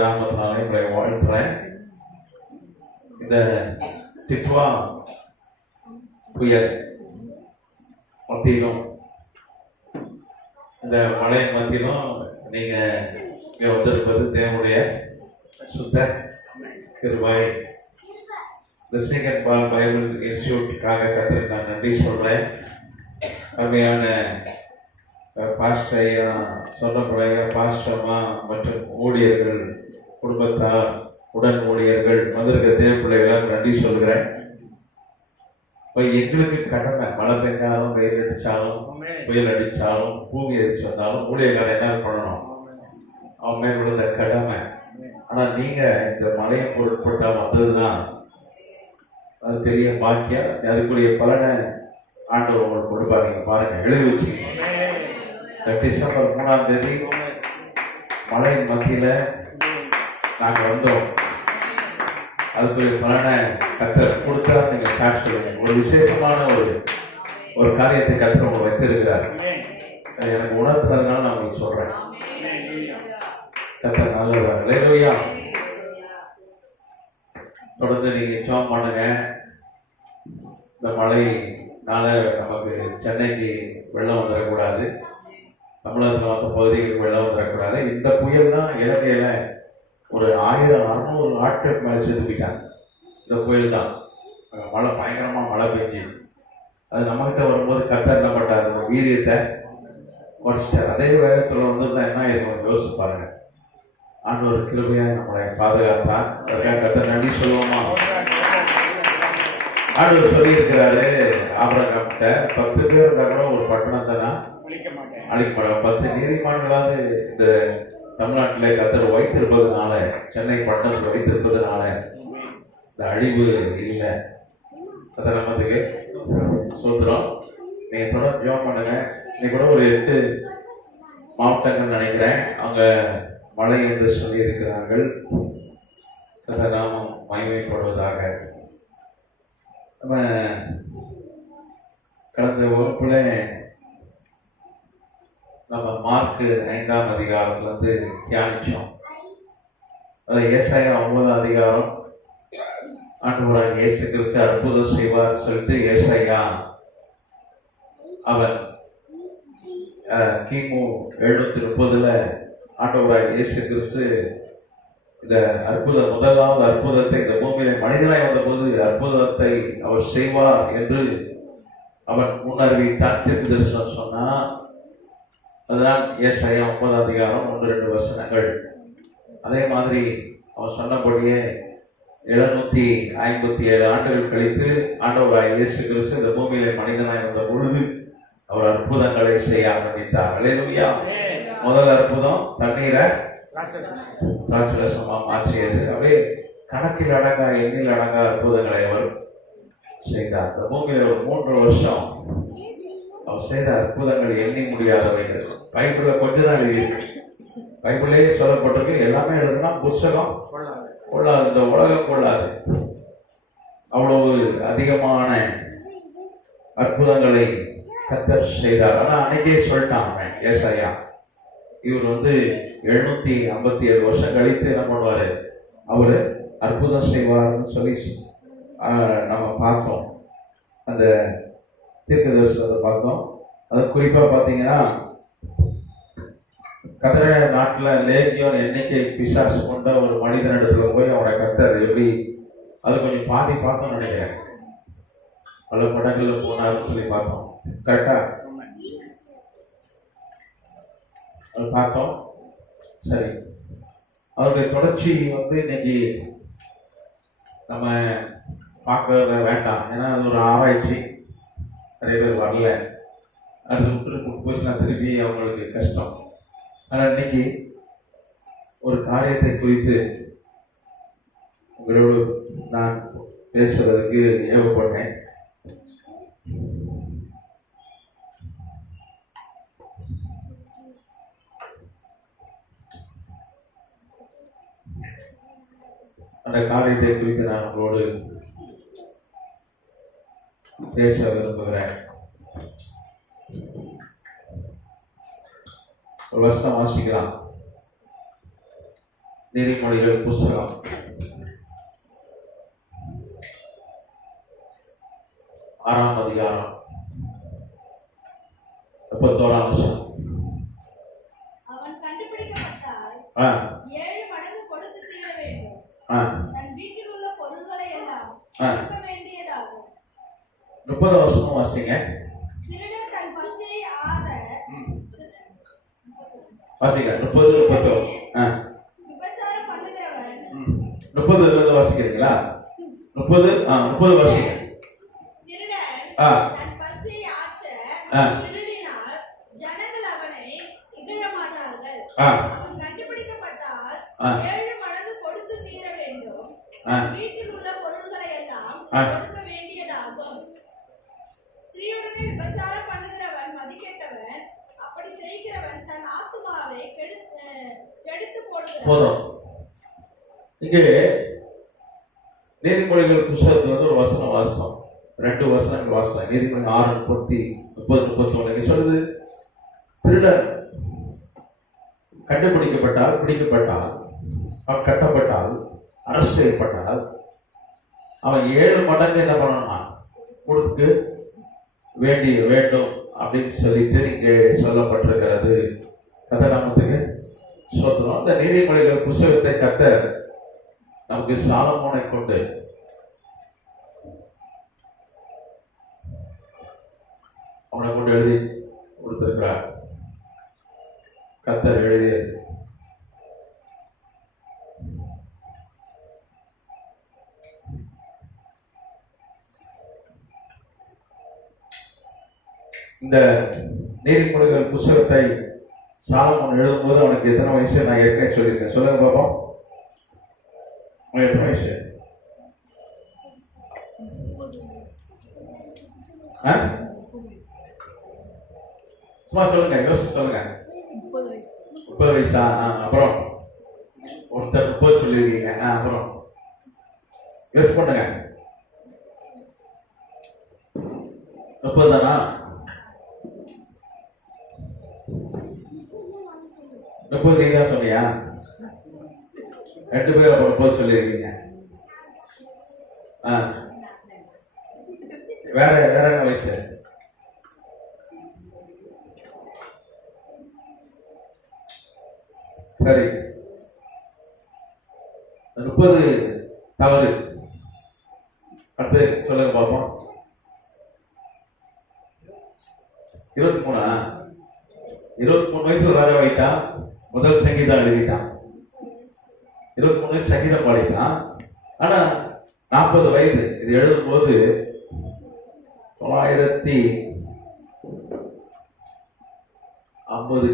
நாமத்தினாலே உங்களை வாழ்த்துறேன். இந்த டிட்வா புயல் மத்தியிலும் இந்த மழை மத்தியிலும் நீங்க இங்க வந்திருப்பது தேவனுடைய சுத்த கிருபை. லிஸ்னிங் அண்ட் பைபிள் இன்ஸ்டியூட்டுக்காக கத்திற்கு நான் நன்றி சொல்றேன். அருமையான பாஸ்டர் ஐயா, சொன்னபடியா பாஸ்டர் அம்மா மற்றும் ஊழியர்கள், குடும்பத்தார், உடன் ஊழியர்கள், வந்திருக்க தேவ பிள்ளைகளாக நன்றி சொல்கிறேன். இப்போ எங்களுக்கு கடமை, மழை பெஞ்சாலும் வெயில் அடித்தாலும் புயல் அடித்தாலும் பூமி எதிர்த்து வந்தாலும் ஊழியக்காரன் என்ன பண்ணணும்? அவன் மேல் விழுந்த கடமை. ஆனால் நீங்கள் இந்த மழையை பொருட்பட்டால் வந்ததுன்னா அது பெரிய பாக்கியம். அதுக்குரிய பலனை ஆண்டவர் உங்களுக்கு கொடுப்பார். நீங்கள் பாருங்கள், எழுதி வச்சுக்கீங்க. டிசம்பர் 3ஆம் தேதி மழையின் மத்தியில் நாங்கள் வந்தோம். அதுக்குரிய பலனை கர்த்தர் கொடுத்தா நீங்கள் ஸ்டார்ட் சொல்லுங்க. ஒரு விசேஷமான ஒரு காரியத்தை கர்த்தர் உங்களுக்கு வைத்திருக்கிறார். எனக்கு உணர்த்துறதுனால நான் உங்களுக்கு சொல்கிறேன். கர்த்தர் நல்லவர். அல்லேலூயா. தொடர்ந்து நீங்கள் ஜெபம் பண்ணுங்க. இந்த மழைனால நமக்கு சென்னைக்கு வெள்ளம் வந்துடக்கூடாது, தமிழகத்தில் மற்ற பகுதிகளுக்கு வெள்ளம் வந்துடக்கூடாது. இந்த புயல் தான் இலங்கையில் ஒரு 1000-600 நாட்களுக்கு மேலே செத்து போயிட்டாங்க. இந்த புயல் தான் மழை, பயங்கரமாக மழை பெஞ்சு அது நம்மகிட்ட வரும்போது கர்த்தர் என்ன பண்ணார்? அந்த வீரியத்தை குறைச்சிட்டார். அதே வேகத்தில் வந்துருந்தா என்ன இருக்கும் யோசிச்சு பாருங்க. ஆண்டவர் கிருபையாக நம்மளை பாதுகாத்தான். அதற்காக கர்த்தர் நன்றி சொல்லுவோமா? ஆண்டவர் சொல்லியிருக்கிறாரு ஆபிரகாம்கிட்ட, 10 பேர் இருந்தால் கூட ஒரு பட்டணத்தை நான் அழிக்க மாட்டேன். 10 நீதிமான்களாவது இந்த தமிழ்நாட்டில் கர்த்தர் வைத்திருப்பதுனால, சென்னை பட்டணத்தில் வைத்திருப்பதுனால இந்த அழிவு இல்லை. கர்த்தர் நம்மதுக்கு சோத்திரம். நீங்கள் தொடர்ந்து ஜெபம் பண்ணுங்க. இன்னைக்கு கூட ஒரு 8 மாவட்டங்கள் நினைக்கிறேன் அவங்க மழை என்று சொல்லியிருக்கிறார்கள். கர்த்தர் நாமம் மகிமைப்படுவதாக. நம்ம கடந்த வகுப்புல நம்ம மார்க்கு 5ஆம் அதிகாரத்திலிருந்து தியானிச்சோம். அது ஏசாயா 9ஆம் அதிகாரம். ஆண்டவராக இயேசு கிறிஸ்து அற்புதம் செய்வார் சொல்லிட்டு ஏசாயா அவன் கிமு 730 ஆண்டவராக இயேசு கிறிஸ்து இந்த முதலாவது அற்புதத்தை இந்த பூமியில மனிதனாய் வந்தபோது அற்புதத்தை அவர் செய்வார் என்று அவன் முன்னறிவித்தான். தீர்க்க தரிசனம் சொன்னா அதுதான் ஏசாயா 9ஆம் அதிகாரம் 1-2 வசனங்கள். அதே மாதிரி அவன் சொன்னபடியே 757 ஆண்டுகள் கழித்து ஆண்டவராய் இயேசு கிறிஸ்து இந்த பூமியிலே மனிதனாய் வந்த பொழுது அவர் அற்புதங்களை செய்ய ஆரம்பித்தார். அல்லேலூயா. முதல் அற்புதம் தண்ணீரை திராட்சரசமா மாற்றியது. அப்படியே கணக்கில் அடங்கா எண்ணில் அடங்கா அற்புதங்களை அவர் செய்தார். இந்த பூமியில ஒரு 3 வருஷம் அவர் செய்த அற்புதங்கள் எண்ணி முடியாதவைகள். பைபிள்ல கொஞ்சம் தான் எழுதியிருக்கு. பைபிளே சொல்லப்பட்டிருக்கு. எல்லாமே எழுதுனா புஸ்தகம் கொள்ளாது, இந்த உலகம் கொள்ளாது. அவ்வளவு அதிகமான அற்புதங்களை கர்த்தர் செய்தார். ஆனா அன்னைக்கே சொல்லிட்டான் ஏசாயா, இவர் 757 வருஷம் கழித்து என்ன பண்ணுவாரு? அவரு அற்புதம் செய்வார்னு சொல்லி நம்ம பார்த்தோம். அந்த தீர்க்க தரிசனத்தை பார்த்தோம். அது குறிப்பா பார்த்தீங்கன்னா கதிர நாட்டில் லேகியோன் எண்ணிக்கை பிசாசு கொண்ட ஒரு மனிதன் இடத்துல போய் அவனை கர்த்தர் எப்படி, அது கொஞ்சம் பாதி பார்த்தோம்னு நினைக்கிறேன். பல படங்கள்ல போனாருன்னு சொல்லி பார்த்தோம். கரெக்டா அது பார்த்தோம். சரி, அவருடைய தொடர்ச்சி இன்னைக்கு நம்ம பார்க்க வேண்டாம். ஏன்னா அது ஒரு ஆராய்ச்சி, நிறைய பேர் வரல. அது விட்டு போச்சுன்னா திருப்பி அவங்களுக்கு கஷ்டம். ஆனால் இன்னைக்கு ஒரு காரியத்தை குறித்து உங்களோடு நான் பேசுவதற்கு ஏவப்பட்டேன். அந்த காரியத்தை குறித்து நான் உங்களோடு பேச விரும்புகிறேன். ஒரு வசனம் வாசிக்கலாம். நீதிமொழிகள் புஸ்தகம் 6ஆம் அதிகாரம் 31ஆம் வசனம். அவன் கண்டுபிடிக்கப்பட்டால் ஆ 7 மடங்கு கொடுத்து தீர வேண்டும். ஆ தன் வீட்டில் உள்ள பொருள்களை எல்லாம் ஆ. கொடுக்க வேண்டியதாகும். 30 வசனம் வாசிங்க. திருடன் தன் பசியை ஆற வாசிங்க 30 30. ஆ விபச்சாரம் பண்ணுகிறவன் 30 இருந்து வாசிக்கிறீங்களா? 30 30 வாசிங்க. திருடன் ஆ தன் பசியை ஆற்ற ஆ திருடினால் ஜனங்கள் அவனை இகழ மாட்டார்கள். ஆ அவன் கண்டுபிடிக்கப்பட்டால் ஆ. 7 மடங்கு கொடுத்து தீர வேண்டும். ஆ. வீட்டில் உள்ள பொருள்களை எல்லாம் ஆ. கொடுக்க வேண்டியதாகும். ஸ்திரீயுடனே விபச்சாரம் பண்ணுகிறவன் மதிக்கெட்டவன். அப்படி செய்கிறவன் தன் ஆத்துமாவை கெடுத்து போடுகிறான். போதும். இங்கே நீதிமொழிகள் புஸ்தகத்துல ஒரு வசனம் வாசம், 2 வசனங்கள் வாசம். நீதிமொழி 6:30 30 31 சொல்லுது, திருடன் கண்டுபிடிக்கப்பட்டால், பிடிக்கப்பட்டால், அவன் கட்டப்பட்டால், அரசு செய்யப்பட்டால், அவன் 7 மடங்கு என்ன பண்ணணும்னா கொடுத்து வேண்டும் அப்படின்னு சொல்லிட்டு இங்கே சொல்லப்பட்டிருக்கிறது. கர்த்தருக்கு ஸ்தோத்திரம். இந்த நீதிமொழிகள் புஸ்தகத்தை கர்த்தர் நமக்கு சாலமோனை கொண்டு அவனை கொண்டு எழுதி கொடுத்திருக்கிறார். கர்த்தர் எழுதியது. இந்த நீதிமொழிகள் புஸ்தகத்தை சாலமோன் எழுதும்போது அவனுக்கு எத்தனை வயசு நான் ஏற்கனவே சொல்லியிருக்கேன். சொல்லுங்க பாப்போம், அவன் எத்தனை வயசு? சும்மா சொல்லுங்க, யோசிச்சு சொல்லுங்க. 30 வயசா? அப்புறம் ஒருத்தர் 30 சொல்லியிருக்கீங்க. அப்புறம் யோசி பண்ணுங்க. 30 தானா? 30 நீ தான் சொன்னியா? 2 பேர் அப்புறம் 30 சொல்லியிருக்கீங்க. வேற என்ன வயசு? சரி, 30 தவறு. அடுத்து சொல்லுங்க பார்ப்போம். 23. 23 வயசுல ராஜாவாயிட்டான். முதல் சங்கீதம் எழுதிட்டான். 23 வயசு சங்கீதம் பாடிட்டான். ஆனா 40 வயது இது எழுதும் போது 950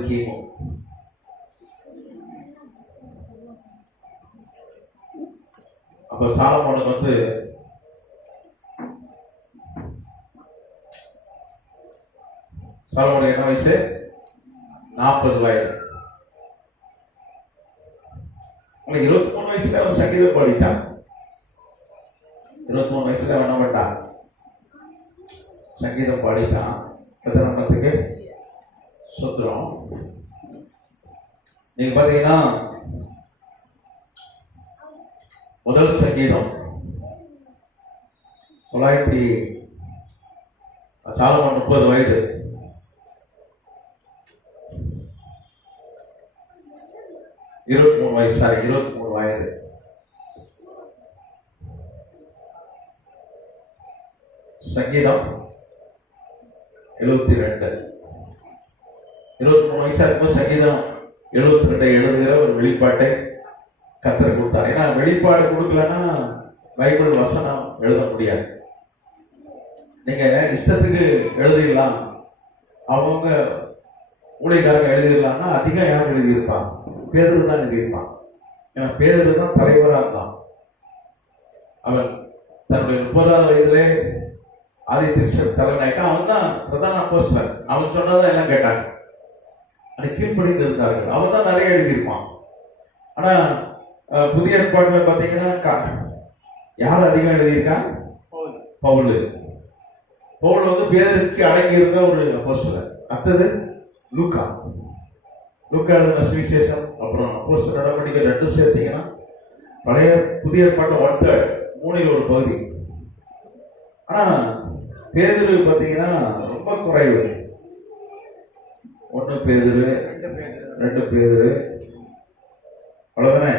கிமு. அப்ப சாலமோனுக்கு வந்து சாலமோனுக்கு என்ன வயசு? 40 வயது. 23 வயசுல அவன் சங்கீதம் பாடிட்டான். 23 வயசுல அவன் என்ன பண்ணிட்டான்? சங்கீதம் பாடிட்டான். கர்த்தருக்கு ஸ்தோத்திரம். நீங்க பாத்தீங்கன்னா முதல் சங்கீதம் 900 சாலமோன் 30 வயது. இருபத்தி மூணு வயது. சங்கீதம் 72. 23 வயசா இருக்கும்போது சங்கீதம் 72 எழுதுகிற ஒரு வெளிப்பாட்டை கர்த்தர் கொடுத்தார். ஏன்னா வெளிப்பாடு கொடுக்கலன்னா பைபிள் வசனம் எழுத முடியாது. நீங்க இஷ்டத்துக்கு எழுதிடலாம், அவங்க ஊழியக்காரங்க எழுதிடலாம்னா அதிகம் யார் எழுதியிருப்பான்? பேதுரு தான் எழுதியிருப்பான். ஏன்னா பேதுரு தான் தலைவராக இருந்தான். அவன் தன்னுடைய 30வது வயதிலே ஆதி திருஷ்டர் தலைவன் ஆயிட்டான். அவன் தான் பிரதான அப்போஸ்தலன். அவன் சொன்னதான் எல்லாம் கேட்டாங்க. அதை கீழ்ப்படிந்து இருந்தார்கள். அவன் தான் நிறைய எழுதியிருப்பான். ஆனா புதிய ஏற்பாடுல பாத்தீங்கன்னா யார் அதிகம் எழுதியிருக்கா? பவுல். பவுல் வந்து பேதருக்கு அடங்கி இருந்த ஒரு அப்போஸ்தலன். அடுத்தது லூக்கா. லூக்கா எழுதின சுவிசேஷம் அப்புறம் அப்போஸ்தலர் நடவடிக்கைகள் 2 சேர்த்தீங்கன்னா பழைய புதிய ஏற்பாட்டு 1/3 மூணில் ஒரு பகுதி. ஆனா பேதுரு பார்த்தீங்கன்னா ரொம்ப குறைவு. 1 பேதுரு 2 பேதுரு அவ்வளவுதானே.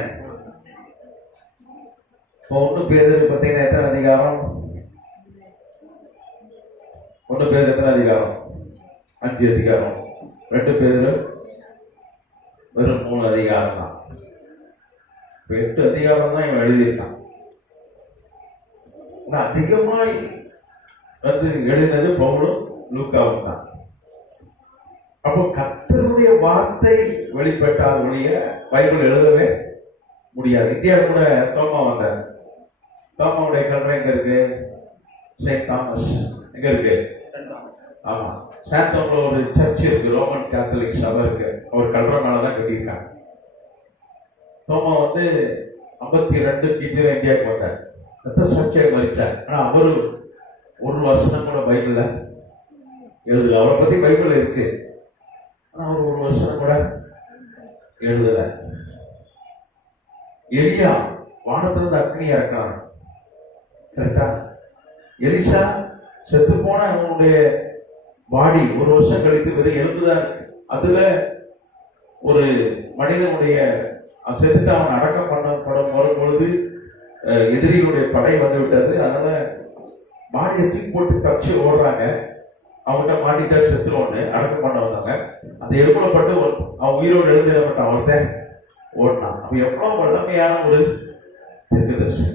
இப்போ 1 பேதுரு பார்த்தீங்கன்னா எத்தனை அதிகாரம்? 1 பேதுரு எத்தனை அதிகாரம்? 5 அதிகாரம். 2 பேதுரு வெறும் 3 அதிகாரம் தான். 8 அதிகாரம் தான் இவன் எழுதியிருக்கான். அதிகமாய் எழுதினது பவுலும் லூக்காவும் தான். அப்போ கர்த்தருடைய வார்த்தை வெளிப்பட்டால் ஒழிய பைபிள் எழுதவே முடியாது. இந்தியாவில் கூட தோமா வந்தார். தோமாவுடைய கல்வி எங்க இருக்கு? செயின்ட் தாமஸ் எங்க இருக்கு? ஆமா, சாந்தோம்ல ஒரு சர்ச் இருக்கு, ரோமன் கேத்தலிக் சபை இருக்கு. அவர் கல்ற மேலதான் கட்டியிருக்காங்க. தோமா 52 கிபில இந்தியாவுக்கு வந்தார். சர்ச்சை மறிச்சார். ஆனா அவரு ஒரு வசனம் கூட பைபிள்ல எழுதல. அவரை பத்தி பைபிள் இருக்கு, ஆனா அவர் ஒரு வசனம் கூட எழுதல. எலியா வானத்திலிருந்து அக்னி இறக்குறாங்க, கரெக்டா? எலிசா செத்து போன அவனுடைய பாடி ஒரு வருஷம் கழித்து வெறும் எழுந்துதான் இருக்கு. அதுல ஒரு மனிதனுடைய செத்துட்டு அவன் அடக்கம் பண்ணப்படும் வரும்பொழுது எதிரிகளுடைய படை வந்து விட்டது. அதனால பாடியை தூக்கி போட்டு தப்பிச்சு ஓடுறாங்க. அவங்ககிட்ட மாட்டிட்டா செத்துருவோன்னு அடக்கம் பண்ண வந்தாங்க. அந்த எழுப்பப்பட்டு அவன் உயிரோடு எழுந்திடப்பட்டான். ஒருத்தன் ஓடினான். அவன் எவ்வளவு வல்லமையான ஒரு தீர்க்கதரிசி,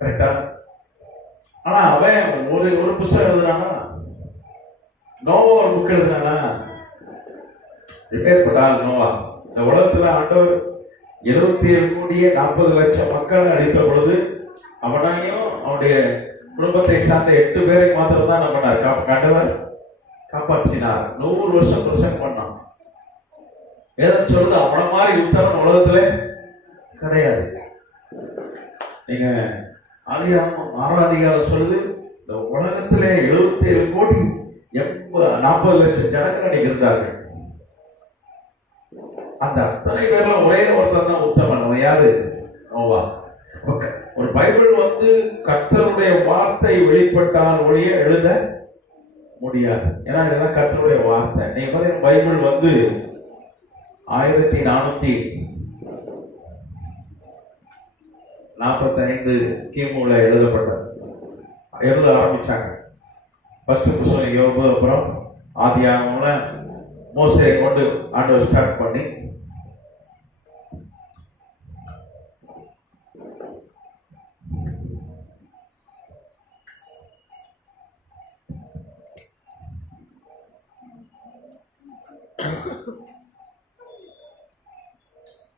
கரெக்டா? ஆனா அவன் ஒரு புத்தகம் எழுதுறானா? நோவா ஒரு புக் எழுதுறானா? எப்பேற்பட்டால் நோவா. இந்த உலகத்துல ஆண்டவர் 77,40,00,000 மக்களை அளித்த பொழுது அவனையும் அவனுடைய குடும்பத்தை சார்ந்த 8 பேரை மாத்திரம் தான் என்ன பண்ணார்? கண்டவர் காப்பாற்றினார். 100 வருஷம் பிரசங்கம் பண்ணான். ஏதாவது சொல்லுது, அவனை மாதிரி உத்தரன் உலகத்துல கிடையாது. நீங்க அதிகாரம் 6 அதிகாரம் சொல்லுது, இந்த உலகத்திலே 77 கோடி 40 லட்சம் ஜனங்கள் அன்னைக்கு இருந்தார்கள். அந்த அத்தனை பேர்ல ஒரே ஒருத்தன் தான் உத்தமன். அவன் யாரு? நோவா. ஒரு பைபிள் கர்த்தருடைய வார்த்தை வெளிப்பட்டால் ஒழிய எழுத முடியாது. ஏன்னா இதெல்லாம் கர்த்தருடைய வார்த்தை. நீங்க பாத்தீங்கன்னா பைபிள் 1445 கிமுல எழுதப்பட்டது. எழுத ஆரம்பிச்சாங்க. ஃபர்ஸ்ட் புத்தகம் யோபு, அப்புறம் ஆதியாகமம்ல மோசேயை கொண்டு ஆண்டவர் ஸ்டார்ட் பண்ணி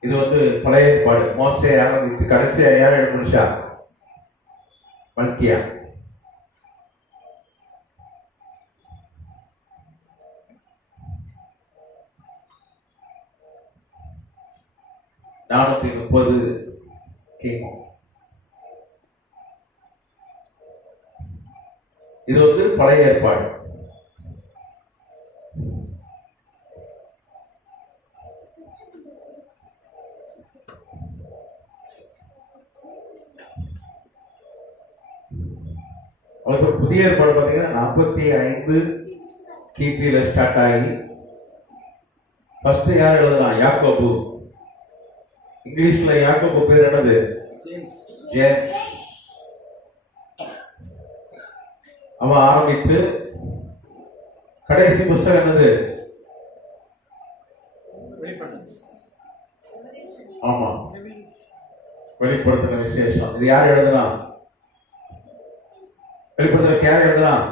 இது பழைய ஏற்பாடு. மோசே ஆரம்பித்து கடைசியா யார் எழுதிச்சா? மல்கியா. கிமு. இது பழைய ஏற்பாடு. புதிய ஏற்பாடு பார்த்தீங்கன்னா 45 கிபியில ஸ்டார்ட் ஆகி ஃபர்ஸ்ட் யார் எழுதலாம்? யாக்கோபு. இங்கிலீஷ்ல யாக்கோபு பேர் என்னது? ஜேம்ஸ். அவன் ஆரம்பித்து கடைசி புத்தகம் என்னது? ஆமா, வெளிப்படுத்தின விசேஷம். இது யார் எழுதலாம்? வெளிப்படுத்தின யார் எழுதலாம்?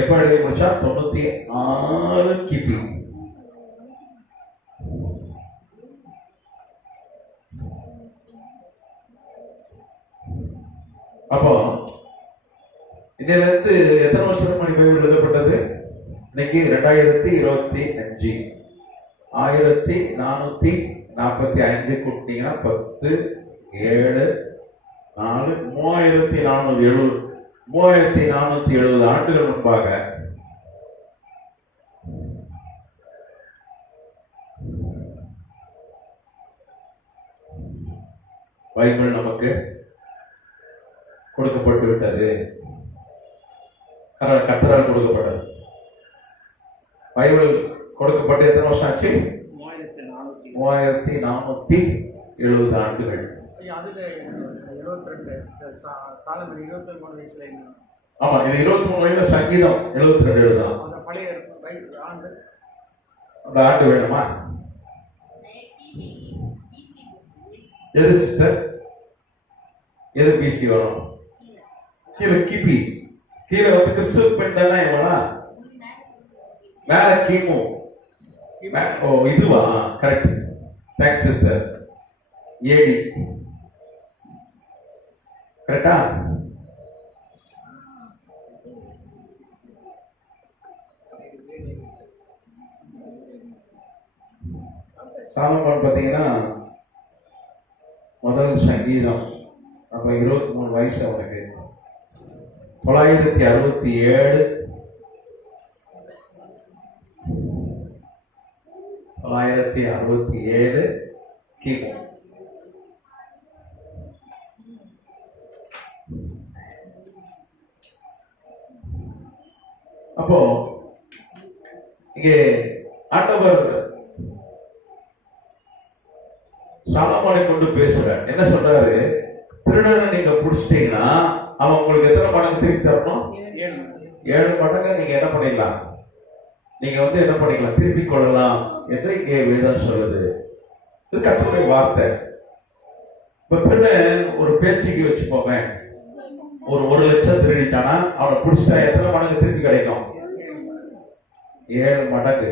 எப்ப எழுதி முடிச்சா? 96 கிபி. அப்போ இதுல இருந்து எத்தனை வருஷம் பைபிள் எழுதப்பட்டது? இன்னைக்கு 2025. 1445 கூட்டினீங்கன்னா 10, 7, 4, 3470 ஆண்டுகள் முன்பாக பைபிள் நமக்கு கொடுக்கப்பட்டு விட்டது. கர்த்தரால் கொடுக்கப்பட்டது. பைபிள் கொடுக்கப்பட்டு எத்தனை வருஷம் ஆச்சு? 3470 ஆண்டுகள். அதுல 72 சாலமன் 23 வயசுல ஆமா, இது 23 வயசுல சங்கீதம் 72 எழுதலாம். அந்த பழைய ஆண்டு, அந்த ஆண்டு வேணுமா? எது சிஸ்டர்? எது பிசி வரும்? கீழே கிபி, கீழே வந்து கிறிஸ்து பெண் தானே இவனா, மேல கிமு. ஓ இதுவா? Correct, thanks sister. ஏடி கரெக்டா? சாலமோன் பார்த்தீங்கன்னா முதல் சங்கீதம் அப்போ 23 வயசு அவனுக்கு. 967 கிமு. அப்போ இங்கே ஆண்டவர் சாலமோனை கொண்டு பேசுற என்ன சொல்றாரு? திருடனை நீங்க பிடிச்சிட்டீங்கன்னா அவன் உங்களுக்கு எத்தனை மடங்கு திருப்பி தரணும்? 7 மடங்கு நீங்க என்ன பண்ணிடலாம்? நீங்க வந்து என்ன பண்ணிக்கலாம்? திருப்பி கொள்ளலாம் என்று இங்கே வேதம் சொல்லுது. இது கர்த்தருடைய வார்த்தை. இப்ப திருடன் ஒரு பேச்சுக்கு வச்சுப்போங்க, ஒரு 1 லட்சம் திருடிட்டானா அவனை பிடிச்சிட்டா எத்தனை மடங்கு திருப்பி கிடைக்கும்? 7 மடங்கு.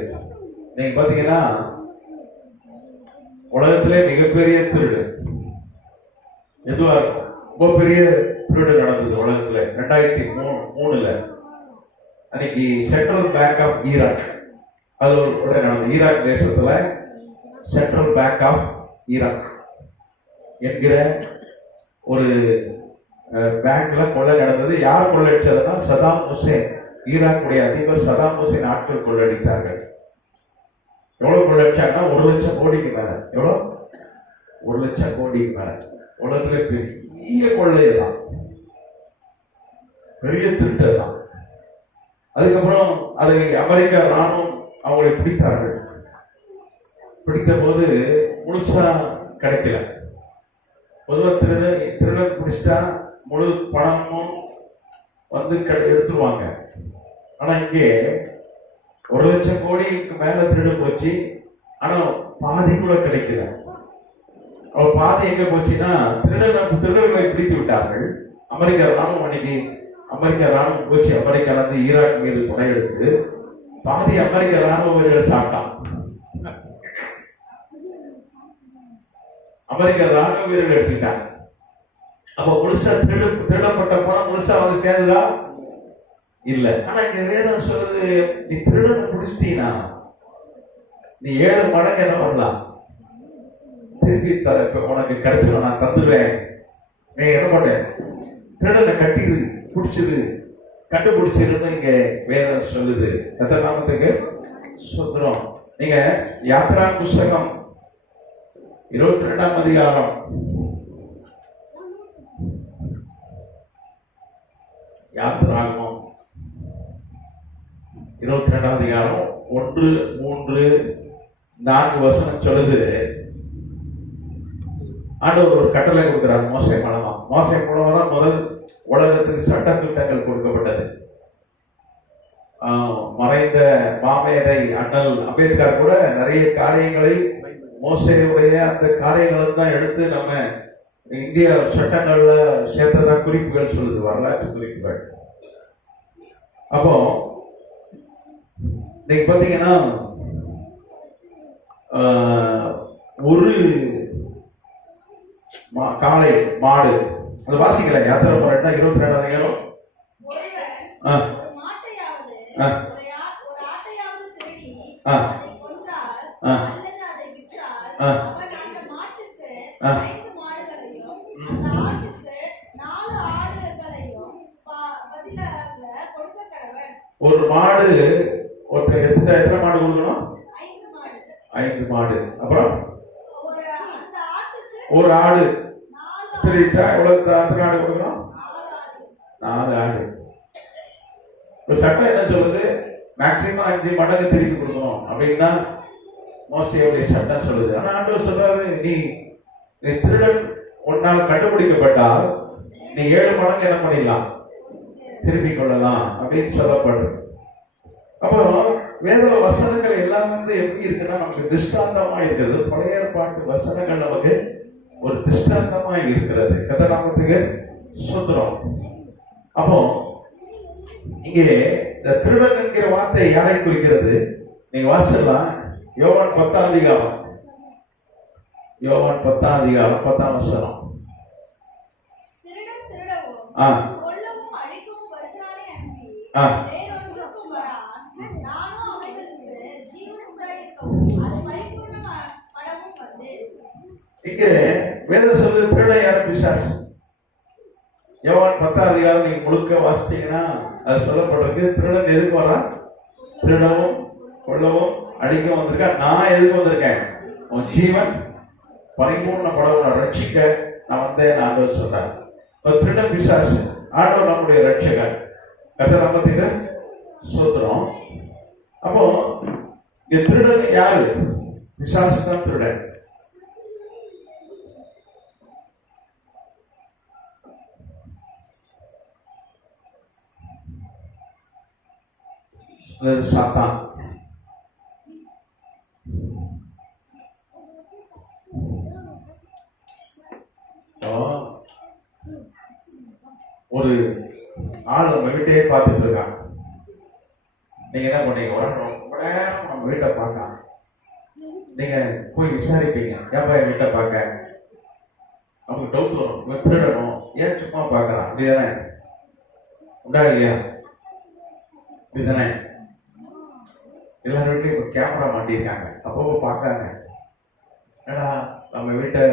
நீங்க பாத்தீங்கன்னா உலகத்திலே மிகப்பெரிய திருடு எதுவா இருக்கும்? ரொம்ப பெரிய திருடு நடந்தது உலகத்துல 2003 அன்னைக்கு சென்ட்ரல் பேங்க் ஆஃப் ஈராக், அது ஒரு நடந்தது. ஈராக் தேசத்துல சென்ட்ரல் பேங்க் ஆஃப் ஈராக் என்கிற ஒரு பேங்க்ல கொள்ளை நடந்தது. யார் கொள்ளடிச்சதுன்னா சதாம் ஹுசேன், ஈராக்குடைய அதிபர் சதாம் ஹுசேன் ஆட்கள் கொள்ளடித்தார்கள். எவ்வளவு கொள்ளடிச்சாங்கன்னா 1 லட்சம் கோடிக்கு மேல. எவ்வளவு? 1 லட்சம் கோடிக்கு மேல. உலகத்துல பெரிய கொள்ளை தான், பெரிய திருட்டு தான். அதுக்கப்புறம் அதை அமெரிக்கா ராணுவம் அவங்களை பிடித்தார்கள். பிடித்த போது முழுசா கிடைக்கல. பொதுவாக திருடன் பிடிச்சிட்டா முழு பணமும் வந்து எடுத்துருவாங்க. ஆனா இங்கே 1 லட்சம் கோடிக்கு மேல திருடு போச்சு. ஆனா பாதி கூட கிடைக்கல. அவ பாதி எங்க போச்சுன்னா திருடர்களை பிடித்து விட்டார்கள். அமெரிக்க ராணுவம் அன்னைக்கு அமெரிக்க ராணுவம் போச்சு. அமெரிக்கால இருந்து ஈராக் மீது படையெடுத்து பாதி அமெரிக்க ராணுவ வீரர்கள் சாப்பிட்டான். அமெரிக்க ராணுவ வீரர்கள் எடுத்துக்கிட்டாங்க. அப்ப முழுசா திருடப்பட்ட பணம் முழுசா வந்து சேர்ந்ததா? இல்ல. ஆனா இங்க வேதம் சொல்றது, நீ திருடனை பிடிச்சிட்டீனா நீ 7 மடங்கு என்ன பண்ணலாம்? திருப்பி உனக்கு கிடைச்சிடும், நான் தந்துடுவேன். நீ என்ன பண்ண? திருடனை கட்டிடு, பிடிச்சது, கண்டுபிடிச்சிருன்னு இங்க வேதம் சொல்லுது. கர்த்தர் நாமத்துக்கு ஸ்தோத்திரம். நீங்க யாத்ரா புஸ்தகம் 22ஆம் அதிகாரம் யாத்ராகமம் 22ஆம் அதிகாரம் 1, 3, 4 வசனம் சொல்லுது. ஆண்டவர் ஒரு கட்டளை கொடுக்கிறார் மோசே மூலமா. மோசே மூலமா தான் முதல் உலகத்துக்கு சட்ட திட்டங்கள் கொடுக்கப்பட்டது. மறைந்த மாமேதை அண்ணல் அம்பேத்கர் கூட நிறைய காரியங்களை மோசேவுடைய அந்த காரியங்களும் தான் எடுத்து நம்ம இந்திய சட்டங்கள்ல சேர்த்ததா குறிப்புகள் சொல்லுது, வரலாற்று குறிப்புகள். அப்போ நீங்க பாத்தீங்கன்னா ஒரு காளை மாடு அது வாசிக்கல. யாத்திரை போறா 22ஆம் அதிகாரம். ஒரு மாடு ஒருத்தர் எடுத்துட்டா எத்தனை மாடு கொடுக்கணும்? 5 மாடு. அப்புறம் ஒரு ஆடு திருட்டா எவ்வளவு எத்தனை ஆடு கொடுக்கணும்? 4 ஆடு. இப்ப சட்டம் என்ன சொல்லுது? மேக்சிமம் 5 மடங்கு திருப்பி கொடுக்கணும் அப்படின்னு தான் மோசேயுடைய சட்டம் சொல்லுது. ஆனா ஆண்டவர் சொல்றாரு, நீ திருடன் உன்னால் கண்டுபிடிக்கப்பட்டால் நீ 7 மடங்கு என்ன பண்ணிடலாம், திருப்பி கொள்ளலாம் அப்படின்னு சொல்லப்படுது. அப்புறம் வேத வசனங்கள் எல்லாம் எப்படி இருக்குன்னா நமக்கு திஷ்டாந்தமா இருக்குது. பழைய ஏற்பாட்டு வசனங்கள் நமக்கு ஒரு திஷ்டாந்தமா இருக்கிறது. கர்த்தருக்கு ஸ்தோத்திரம். அப்போ இங்கே இந்த திருடன் என்கிற வார்த்தை யாரை குறிக்கிறது? நீங்க வாசிக்கலாம். யோவான் 10ஆம் அதிகாரம், யோவான் 10ஆம் அதிகாரம் 10ஆம் வசனம். திருடன் திருடவும் ஆ கொல்லவும் அழிக்கவும் வருகிறானே அன்றி ஆ வேறொன்றுக்கும் வரான். நானும் அவைகளுக்கு ஜீவன் உண்டாயிருக்கவும் அது பரிபூர்ணப்படவும் வந்தேன். இங்கே வேதம் சொல்லுது திருடன் யாரு? பிசாசு. யோவான் 10ஆம் அதிகாரம் நீங்க முழுக்க வாசிச்சீங்கன்னா அது சொல்லப்பட்டிருக்கு. திருடன் எதுக்கு வரான்? திருடவும் கொல்லவும் அடிக்கவும் வந்திருக்கேன். நான் எதுக்கு வந்திருக்கேன்? உன் ஜீவன் பரிபூர்ணப்படவும் ரட்சிக்க நான் வந்தேன் ஆண்டவர் சொல்றார். திருடன் பிசாசு, ஆண்டவர் நம்முடைய ரட்சகர். கர்த்தருக்கு ஸ்தோத்திரம். அப்போ இங்க திருடன் யாரு? பிசாசு தான் திருடன். சாத்தான். ஒரு ஆள் நம்ம வீட்டையே பார்த்துட்டு இருக்கான். நீங்க என்ன பண்ணீங்க? ரொம்ப நேரம் நம்ம வீட்டை பார்க்க நீங்க போய் விசாரிப்பீங்க, ஏன்பா என் வீட்டை பார்க்க? நமக்கு டவுட் வரும், இவன் திருடணும், ஏன் சும்மா பார்க்கறான்? அப்படிதானே உண்டா இல்லையா? அப்படிதானே? எல்லாரும் வீட்லயும் ஒரு கேமரா மாட்டிருக்காங்க, அப்பப்போ பார்க்காங்க. ஏன்னா நம்ம வீட்டை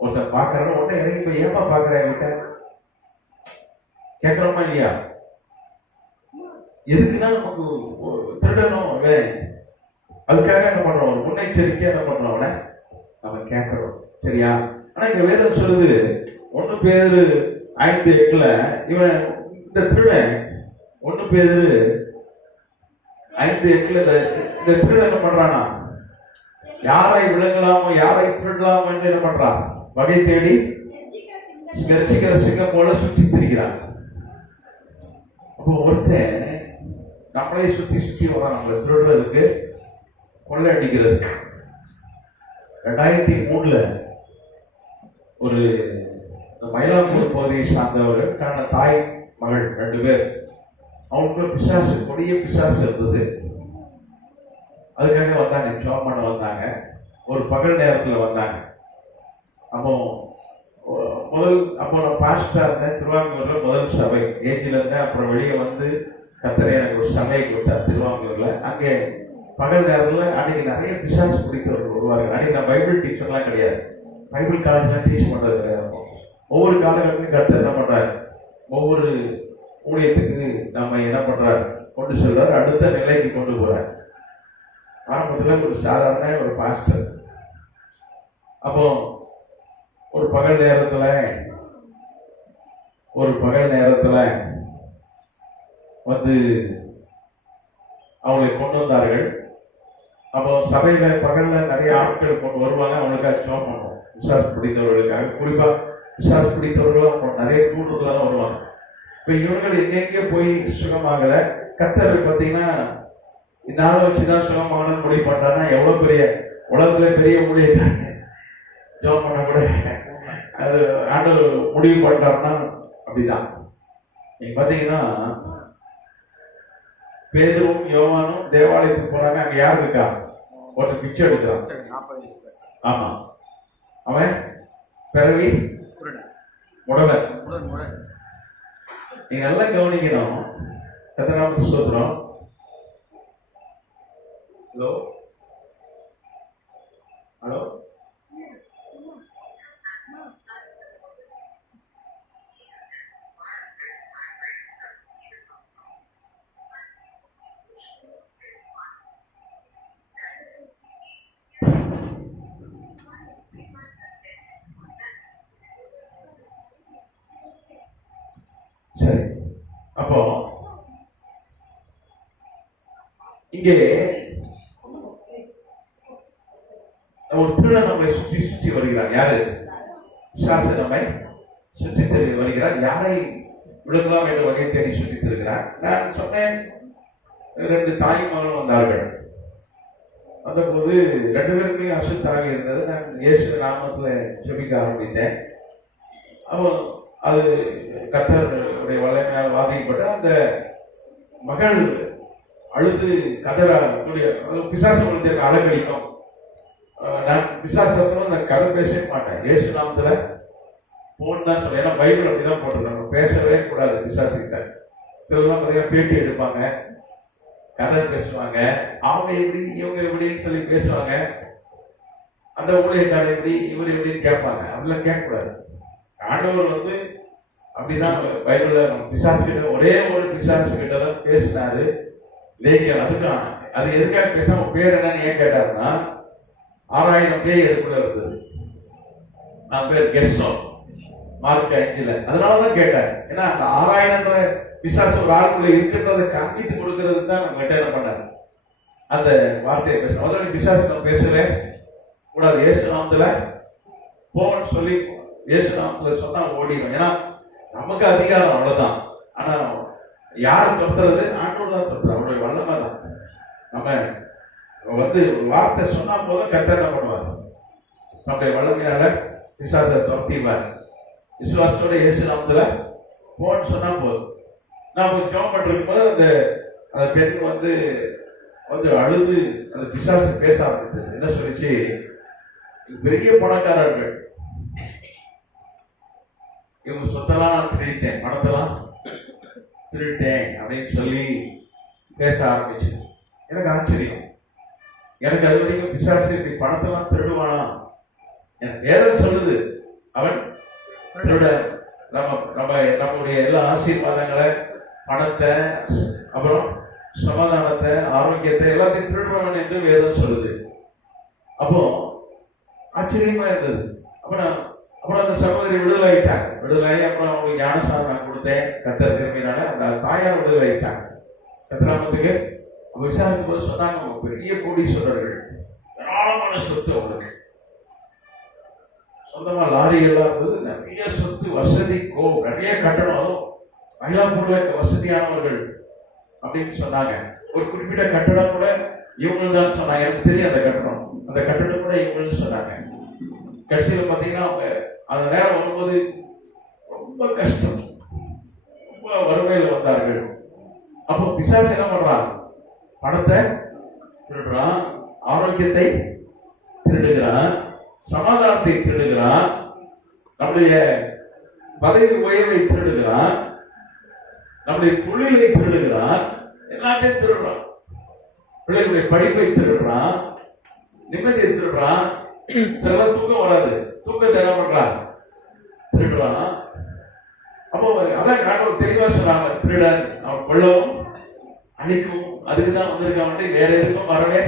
ஒருத்தர் பார்க்கறோம், உடனே இறங்கி போய் ஏன்பா பார்க்கற என் வீட்டை கேட்கிறோமா இல்லையா? எதுக்குன்னா நமக்கு திருடணும் அதுக்காக என்ன பண்றோம்? ஒரு முன்னெச்சரிக்கையா என்ன பண்றோம்? அவனை நம்ம கேட்கிறோம். சரியா? ஆனா இங்க வேதம் சொல்லுது 1 பேதுரு 5:8 இவன் இந்த திருடன் 1 பேதுரு 5:8 இந்த திருடன் என்ன பண்றானா? யாரை விழுங்கலாமோ யாரை திருடலாமோ என்று என்ன பண்றான்? வகை தேடி கர்ச்சிக்கிற சிங்கம் போல சுற்றி திரிகிறான். அப்போ ஒருத்தன் நம்மளே சுத்தி சுத்தி வரான், நம்மளை திருடுறதுக்கு, கொள்ளை அடிக்கிறதுக்கு. 2003 ஒரு மயிலாப்பூர் பகுதியை சார்ந்தவர் தாய் மகள் 2 பேர். அவங்களுக்குள்ள பிசாசு, கொடிய பிசாசு இருந்தது. அதுக்காக வந்தாங்க, ஜெபம் பண்ண வந்தாங்க. ஒரு பகல் நேரத்தில் வந்தாங்க. அப்போ நான் பாஸ்டா இருந்தேன் திருவாங்கூர்ல, முதல் சபை ஏஜில் இருந்தேன். அப்புறம் வெளியே வந்து கர்த்தர் எனக்கு ஒரு சபைக்கு விட்டார் திருவாங்கூர்ல. அங்கே பகல் நேரத்தில் அன்னைக்கு நிறைய பிசாசு பிடித்தவர்கள் வருவார்கள். அன்னைக்கு நான் பைபிள் டீச்சர்லாம் கிடையாது, பைபிள் காலேஜ்லாம் டீச் பண்றது கிடையாது. ஒவ்வொரு காலகட்டத்திலும் கர்த்தர் என்ன பண்றாரு? ஒவ்வொரு ஊழியத்துக்கு நம்ம என்ன பண்றாரு? கொண்டு செல்றாரு, அடுத்த நிலைக்கு கொண்டு போறாரு. ஆரம்பத்தில் ஒரு சாதாரண ஒரு பாஸ்டர். அப்போ ஒரு பகல் நேரத்துல வந்து அவங்களை கொண்டு வந்தார்கள். அப்போ சபையில பகல்ல நிறைய ஆட்கள் கொண்டு வருவாங்க, அவங்களுக்காக ஜெபம் பண்ணுவோம். பிசாசு பிடித்தவர்களுக்காக, குறிப்பா பிசாசு பிடித்தவர்களும் நிறைய கூட்டுறதுலாம் வருவாங்க. இப்ப இவர்கள் எங்கெங்கே போய் சுகமாகல. கர்த்தர் பார்த்தீங்கன்னா இந்த ஆளை வச்சுதான் சுகமாகணும்னு முடிவு பண்றான்னா எவ்வளவு பெரிய உலகத்துல பெரிய ஊழியக்காரங்க ஜெபம் பண்ண கூட அது ஆண்டவர் முடிவு பண்றாருன்னா அப்படிதான். நீங்க பாத்தீங்கன்னா பேதுரும் யோவானும் தேவாலயத்துக்கு போறாங்க. அங்க யார் இருக்கா? ஒருத்தர் பிச்சை எடுக்கிறான். ஆமா, அவன் பிறவி முடவர். நீங்க நல்லா கவனிக்கணும். கர்த்தருக்கு ஸ்தோத்திரம். ஹலோ ஹலோ சரி, அப்போ இங்கே ஒரு திருடன் நம்மை சுற்றி சுற்றி வருகிறான். யாரு? பிசாசு நம்மை சுற்றி வருகிறான். யாரை விழுங்கலாம் என்ற வகையை தேடி சுற்றி திருகிறான். நான் சொன்னேன், 2 தாய் மகன் வந்தார்கள். வந்தபோது 2 பேருமே அசுத்தாகி இருந்தது. நான் இயேசு நாமத்துல ஜெபிக்க ஆரம்பித்தேன். அப்போ அது கர்த்தருடைய வல்லமையால் வாதிக்கப்பட்டு அந்த மகள் அழுது கதற பிசாசு வளர்த்திருக்க அலங்கடிக்கும். நான் பிசாசத்துல நான் கதை பேசவே மாட்டேன். இயேசு நாமத்துல போன் தான் சொல்றேன். ஏன்னா பைபிள் அப்படிதான் போட்டிருக்காங்க, பேசவே கூடாது பிசாசு கிட்ட. சிலர்லாம் பார்த்தீங்கன்னா பேட்டி எடுப்பாங்க, கதை பேசுவாங்க, அவங்க எப்படி இவங்க எப்படின்னு சொல்லி பேசுவாங்க. அந்த ஊழியக்காரர் எப்படி இவர் எப்படின்னு கேட்பாங்க. அப்படிலாம் கேட்கக்கூடாது. ஆண்டவர் அப்படிதான் பைபிள்ல பிசாசு கிட்ட ஒரே ஒரு பிசாசு கிட்ட தான் பேசினாரு. லேக்கியம் அதுக்கான அது எதுக்காக பேசினா உங்க பேர் என்னன்னு ஏன் கேட்டாருன்னா 6000 பேர் எதுக்குள்ள இருந்தது. நான் பேர் கெர்சோன், மார்க் 5. அதனாலதான் கேட்டார். ஏன்னா அந்த 6000 பிசாசு ஒரு ஆளுக்குள்ள இருக்கின்றதை காண்பித்து கொடுக்கிறது தான் நம்ம கிட்ட என்ன பண்ணாரு, அந்த வார்த்தையை பேச. அதோட பிசாசு நம்ம பேசவே கூடாது. இயேசு நாமத்துல போன்னு சொல்லி இயேசு நாமத்துல சொன்னா ஓடிடும். ஏன்னா நமக்கு அதிகாரம் அவ்வளவுதான். ஆனா யார் துரத்துறது? ஆண்டவர் தான் துரத்துறது. அவருடைய வல்லமை தான். நம்ம வார்த்தை சொன்னா போதும் கர்த்தர் என்ன பண்ணுவார், நம்முடைய வல்லமையால பிசாசை துரத்திவார். விசுவாசத்தோட இயேசு நாமத்துல போன்னு சொன்னா போதும். நான் ஜெபம் பண்ணிருக்கும் போது அந்த பெண் அழுது அந்த பிசாசு பேச ஆரம்பித்தது. என்ன சொல்லிச்சு, பெரிய பணக்காரர்கள், இவங்க சொத்தெல்லாம் நான் திருடிட்டேன், பணத்தெல்லாம் திருட்டேன் அப்படின்னு சொல்லி பேச ஆரம்பிச்சு. எனக்கு ஆச்சரியம். எனக்கு அது வரைக்கும் பிசாசு இப்படி பணத்தெல்லாம் திருடுவானா? எனக்கு வேதம் சொல்லுது அவன் திருட. நம்முடைய எல்லா ஆசீர்வாதங்களை, பணத்தை, அப்புறம் சமாதானத்தை, ஆரோக்கியத்தை எல்லாத்தையும் திருடுறவன் என்று வேதம் சொல்லுது. அப்போ ஆச்சரியமா இருந்தது. அப்புறம் அந்த சகோதரி விடுதலாயிட்டாங்க. விடுதலாகி அப்புறம் அவங்களுக்கு ஞானசாரம் நான் கொடுத்தேன். கர்த்தர் திரும்பினால அந்த தாயார் விடுதலாயிட்டாங்க. கர்த்தராமத்துக்கு விசாரிக்கும் போது சொன்னாங்க, பெரிய கோடீஸ்வரர்கள், ஏராளமான சொத்து அவங்களுக்கு, சொந்தமா லாரி எல்லாம் இருந்தது, நிறைய சொத்து, வசதி, நிறைய கட்டணம், அதுவும் மயிலாப்பூர்ல வசதியானவர்கள் அப்படின்னு சொன்னாங்க. ஒரு குறிப்பிட்ட கட்டடம் கூட இவங்க தான் சொன்னாங்க. எனக்கு தெரியும் அந்த கட்டடம் கூட இவங்கன்னு சொன்னாங்க. கடைசியில் பார்த்தீங்கன்னா அவங்க அந்த நேரம் வரும்போது ரொம்ப கஷ்டம், ரொம்ப வறுமையில் வந்தார்கள். அப்போ பிசாசு என்ன பண்றான், பணத்தை திருடுறான், ஆரோக்கியத்தை திருடுகிறான், சமாதானத்தை திருடுகிறான், நம்முடைய பதவி உயர்வை திருடுகிறான், நம்முடைய தொழிலை திருடுகிறான், எல்லாத்தையும் திருடுறான். பிள்ளைகளுடைய படிப்பை திருடுறான், நிம்மதியை திருடுறான். சில தூக்கம் வராது, தூக்கத்தை என்ன பண்றான், திருடுறான். அப்போ அதான் ஆண்டவர் தெளிவா சொன்னாங்க, திருடன் அவன் கொள்ளவும் அழிக்கவும் அதுக்குதான் வந்திருக்கான், வேற எதுக்கும் வரவே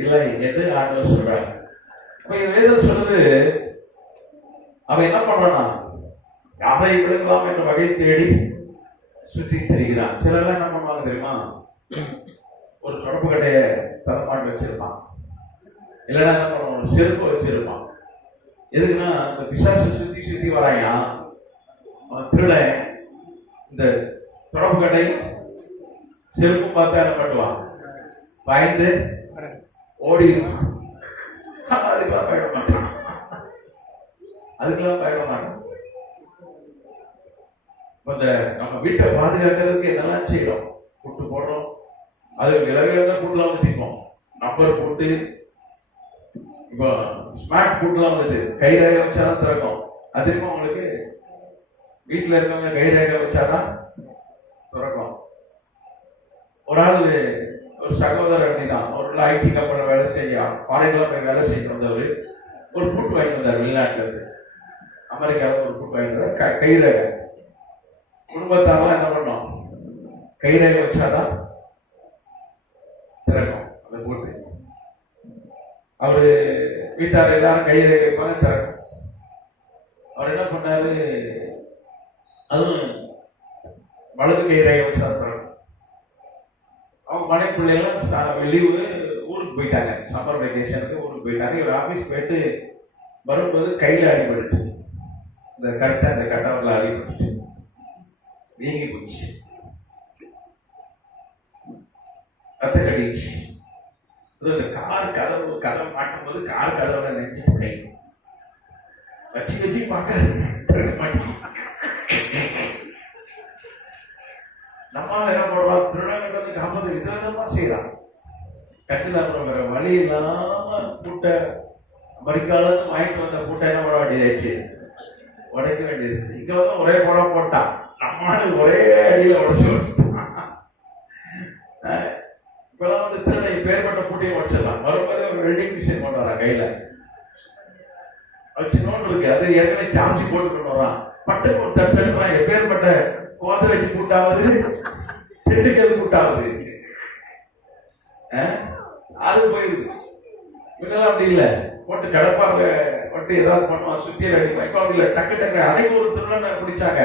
இல்லை என்று ஆண்டவர் சொல்றாங்க. அப்ப இந்த வேதம் சொல்லுது, அவன் என்ன பண்றானா, யாரை விழுங்கலாம் என்ற வகை தேடி சுற்றி திரிகிறான். சிலர்லாம் என்ன பண்ணுவாங்க தெரியுமா, ஒரு தொடப்பு கட்டைய தரமாட்டு வச்சிருப்பான், இல்லைன்னா என்ன பண்ணுவான், செருப்பு வச்சிருப்பான். எதுக்குன்னா இந்த பிசாசு சுத்தி சுத்தி வராயா, அவன் திருடன் இந்த தொடப்பு கட்டை செருப்பும் பார்த்தா என்ன பண்ணுவான், பயந்து ஓடிடுவான். அதுக்கெல்லாம் பயப்பட மாட்டான், அதுக்கெல்லாம் பயப்பட மாட்டான். இந்த நம்ம வீட்டை பாதுகாக்கிறதுக்கு என்னெல்லாம் செய்யறோம், கூட்டு போடுறோம், அது விலகெல்லாம் கூட்டுலாம் வந்துட்டோம், நம்பர் போட்டு, இப்போ ஸ்மார்ட் கூட்டுலாம் வந்துட்டு கை ரேகை வச்சாதான் திறக்கும். அதிகமாக உங்களுக்கு வீட்டில் இருக்கவங்க கை ரேகை வச்சாதான் திறக்கும். ஒரு ஆள், ஒரு சகோதரர் அப்படிதான், ஒரு ஐடி கம்பெனியில் வேலை செய்ய, ஃபாரின்லாம் போய் வேலை செய்ய வந்தவர் ஒரு பூட்டு வாங்கிட்டு வந்தார். வெளிநாட்டுல இருந்து அமெரிக்காவில் ஒரு பூட்டு வாங்கிட்டு வந்தார், கை ரேகை. குடும்பத்தாரெல்லாம் என்ன பண்ணோம், கை ரேகை வச்சாதான் திறக்கும் அந்த பூட்டு. அவரு வீட்டார் எல்லாரும் கை ரேகை வைப்பாங்க, திறக்கும். அவர் என்ன பண்ணாரு, அதுவும் வலது கை ரேகை வச்சு அறுக்குறாங்க. அவங்க மனை பிள்ளைகளும் லீவு ஊருக்கு போயிட்டாங்க, சம்மர் வெக்கேஷனுக்கு ஊருக்கு போயிட்டாங்க. இவர் ஆஃபீஸ் போயிட்டு வரும்போது கையில் அடிபட்டு, இந்த கரெக்டாக இந்த கட்டவரில் அடிபட்டு வீங்கி போச்சு, ரத்த கடிச்சு. இந்த கார் கதவு மாட்டும்போது கார் கதவுல நெஞ்சிட்டு கை வச்சு பார்க்க மாட்டேன். நம்மால் என்ன பண்ணுறோம், திருடங்கிட்ட வந்து காப்பாற்ற விதவிதமா செய்யறான். கடைசியில் அப்புறம் வேற வழி இல்லாம பூட்டை அமெரிக்காவிலேருந்து வாங்கிட்டு வந்த பூட்டை என்ன பண்ண வேண்டியதாச்சு, உடைக்க வேண்டியது. இங்க வந்து ஒரே படம் போட்டான், நம்மால ஒரே அடியில உடைச்சு வச்சுட்டான். இப்பெல்லாம் வந்து திருடை பேர்பட்ட பூட்டையை உடைச்சிடலாம். வரும்போதே ஒரு வெல்டிங் மிஷின் கொண்டு வரான் கையில வச்சு, நோண்டு இருக்கு, அது ஏற்கனவே சார்ஜ் போட்டு கொண்டு வரான். பட்டு ஒரு தட்டு எடுக்கிறான், எப்பேற்பட்ட கோதரேஜ் கூட்டாவது திண்டுக்கல் கூட்டாவது அது போயிருது. முன்னெல்லாம் அப்படி இல்லை, போட்டு கடப்பாங்க போட்டு ஏதாவது பண்ணுவான், சுத்தியில அடி வைப்பா. அப்படி இல்லை, டக்கு டக்கு அன்னைக்கு ஒரு திருடனை பிடிச்சாங்க.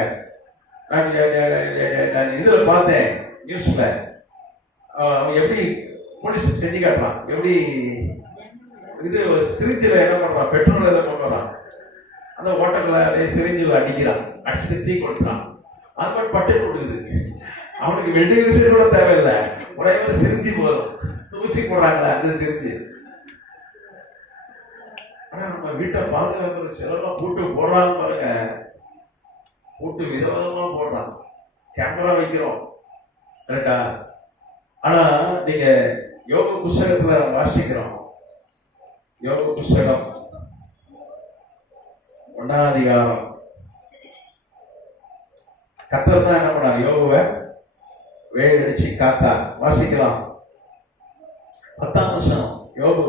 நான் இதுல பார்த்தேன் நியூஸ்ல, அவன் எப்படி போலீஸ் செஞ்சு காட்டுறான், எப்படி இது சிரிஞ்சில என்ன பண்றான், பெட்ரோல் எதை கொண்டு வரான், அந்த ஓட்டங்களை அப்படியே சிரிஞ்சில அடிக்கிறான், அடிச்சுட்டு தீ கொடுக்குறான். அது மாதிரி பட்டை கொடுக்குது. அவனுக்கு வெல்டிங் மிஷின் கூட தேவையில்லை, ஒரே ஒரு சிரிஞ்சு போதும். ஊசி போடுறாங்களே அந்த சிரிஞ்சு. ஆனா நம்ம வீட்டை பாதுகாக்கிற சிலர்லாம் பூட்டு போடுறாங்க பாருங்க, பூட்டு விதவிதமா போடுறான், கேமரா வைக்கிறோம், கரெக்டா? ஆனா நீங்க யோக புஸ்தகத்துல வாசிக்கிறோம், யோக புஸ்தகம் 1ஆம் அதிகாரம். கர்த்தர் தான் என்ன பண்ணார், யோகுவை வேலை அடிச்சு காத்தார். வாசிக்கலாம் 10ஆம் வசனம். யோகு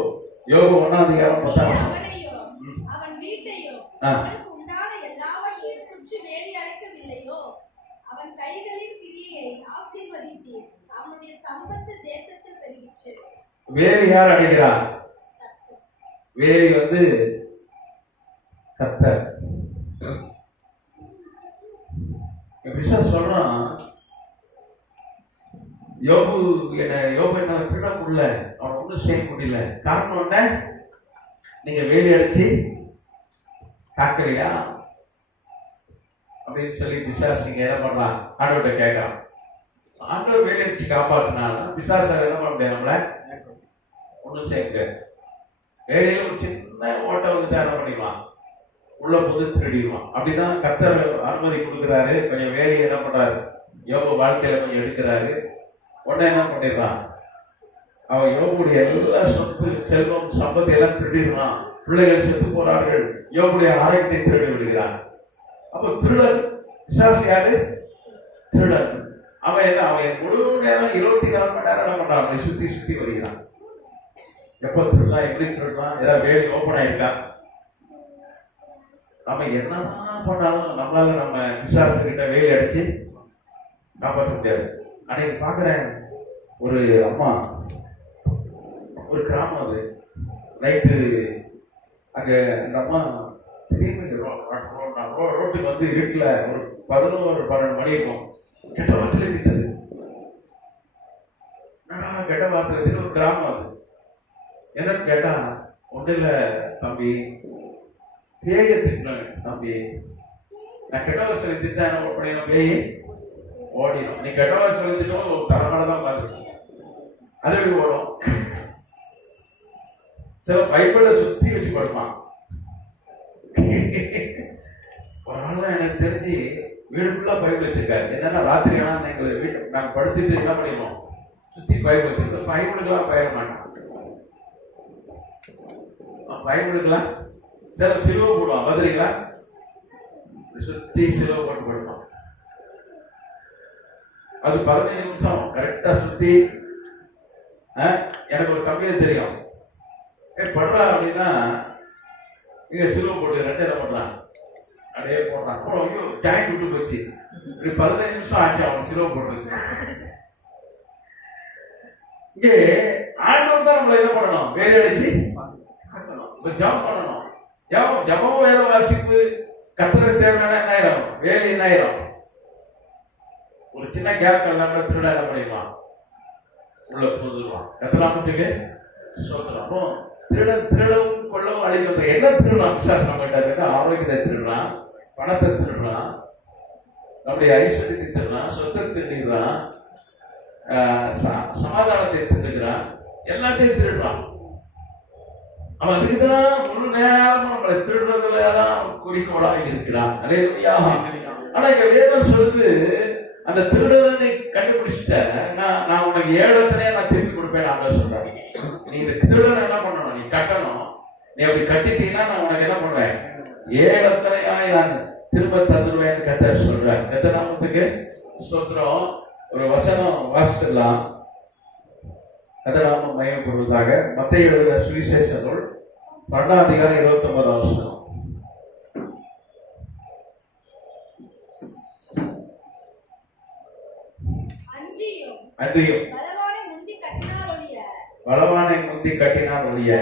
1ஆம் அதிகாரம் 10ஆம் வசனம். அவன் வீட்டையோ அவனுக்கு உண்டான எல்லாவற்றையும் சுற்றி வேலி அடைக்கவில்லையோ, அவன் கைகளின் கிரியை ஆசீர்வதித்தீர், அவனுடைய சம்பத்து தேசத்தில் பெருகிற்று. வேலி யார் அடைகிறார்? வேலி வந்து கர்த்தர். பிசாசு சொல்றான், யோபு என்ன திருட முடியல, அவனை ஒன்றும் செய்ய முடியல. காரணம் என்ன? நீங்க வேலி அடிச்சு காக்கலையா அப்படின்னு சொல்லி பிசாசு இங்க என்ன பண்ணலாம், ஆண்டவர்கிட்ட கேட்கறான். ஆண்டவர் வேலி அடிச்சு காப்பாற்றினால பிசாசு என்ன பண்ண முடியாது, நம்மள ஒன்றும் செய்ய முடியாது. வேலையில ஒரு சின்ன ஓட்டை வந்து என்ன பண்ணிடுவான், உள்ள போது திருடிடுவான். அப்படிதான் கர்த்தர் அனுமதி கொடுக்குறாரு. கொஞ்சம் வேலையை என்ன பண்றாரு, யோபு வாழ்க்கையில கொஞ்சம் எடுக்கிறாரு. உடனே என்ன பண்ணிடுறான், அவன் யோபுடைய எல்லா சொத்து செல்வம் சம்பத்தை எல்லாம் திருடிடுறான். பிள்ளைகள் செத்து போறார்கள், யோபுடைய ஆரோக்கியத்தை திருடி விடுகிறான். அப்போ திருடன் பிசாசு யாரு? திருடன். அவன் முழு நேரம் 24 மணி நேரம் என்ன பண்றான், அவனை சுத்தி சுத்தி வருகிறான். எப்போ திருடலாம், எப்படி திருடலாம், ஏதாவது வேலை ஓப்பன் ஆயிருக்கா? நம்ம என்னதான் பண்ணாலும் நம்மளால நம்ம பிசாசு கிட்ட வேலை அடிச்சு காப்பாற்ற முடியாது. அன்னைக்கு பார்க்குறேன், ஒரு அம்மா, ஒரு கிராமம், அது நைட்டு அங்கே அந்த அம்மா திடீர்னு ரோட்டுக்கு வந்து வீட்டில் ஒரு 11-12 மணி இருக்கும், கெட்ட வார்த்தையில திட்டது. என்னடா கெட்ட வார்த்தையில திட்டு? ஒரு கிராமம் அது. என்னன்னு கேட்டா, ஒன்றும் இல்லை தம்பி, பேய திட்டினாங்க தம்பி, நான் கெட்ட வாசலை திட்டா என்ன பண்ணிடணும், பேய் ஓடிடும். நீ கெட்ட வாசலை திட்டம் ஒரு தலைமையில தான் பார்த்துருக்கோம், அது எப்படி ஓடும்? சில பைபிள சுத்தி வச்சு படுப்பான். ஒரு நாள் தான் எனக்கு தெரிஞ்சு வீடு ஃபுல்லா பைபிள் வச்சிருக்காரு. என்னன்னா ராத்திரி ஆனால் எங்களை வீட்டு நாங்கள் படுத்துட்டு என்ன பண்ணிடுவோம், சுத்தி பைபிள் வச்சிருக்கோம். பைபிளுக்கெல்லாம் பயிர மாட்டோம், பைபிளுக்கெல்லாம் சில சிலுவை போடுவான், பதிலீங்களா சுத்தி சிலுவை போட்டு படுப்பான். அது 15 நிமிஷம் கரெக்டா சுத்தி. எனக்கு ஒரு கம்மியா தெரியும், படுறா அப்படின்னா இங்க சிலுவை போட்டு ரெண்டு என்ன பண்றான், அப்படியே போடுறான். அப்புறம் ஐயோ ஜாயிண்ட் விட்டு போச்சு, இப்படி 15 நிமிஷம் ஆச்சு அவன் சிலுவை போடுறது. இங்கே ஆண்டவர் தான் நம்மள என்ன பண்ணணும், வேலை அடிச்சு ஜபம் பண்ணணும். ஜபமும் வேற வாசிப்பு கர்த்தருக்கு தேவையான என்ன ஆயிரும், வேலை என்ன ஆயிரும். ஒரு சின்ன கேப் எல்லாம் கூட திருட என்ன பண்ணிடுவான், உள்ள புகுந்துருவான். கத்தலாமத்துக்கு சோதனம். அப்போ திருடவும் கொள்ளவும் அழிவு என்ன திருடுறான் பிசாசு நம்ம கிட்ட? ஆரோக்கியத்தை திருடுறான், பணத்தை திருடுறான், நம்முடைய ஐஸ்வர்யத்தை திருடுறான், சொத்தை திருடுறான், சமாதானத்தை திருடுகிறான், எல்லாத்தையும் திருடுறான். அவன் அதுக்குதான் முழு நேரம் நம்மளை திருடுறதுலதான் குறிக்கோளாக இருக்கிறான். ஆனா இங்க வேதம் சொல்லுது, அந்த திருடனை கண்டுபிடிச்சிட்ட நான் உனக்கு 7 எத்தனையா நான் திருப்பி கொடுப்பேன். நான் சொல்றேன், நீ இந்த திருடனை என்ன பண்ணணும், நீ கட்டணும். நீ அப்படி கட்டிட்டீங்கன்னா நான் உனக்கு என்ன பண்ணுவேன், 7 எத்தனையாய் நான் திரும்ப தந்துடுவேன் கத்த சொல்றேன். கத்தநாமத்துக்கு ஸ்தோத்திரம். ஒரு வசனம் வாசிச்சிடலாம். கத்தநாமம் மையம் பொருளாக மத்தேயு எழுதின சுவிசேஷ நூல் 2ஆம் அதிகாரம் 29ஆம் வசனம். அன்றியும் பலவானை முந்தி கட்டினால் ஒழிய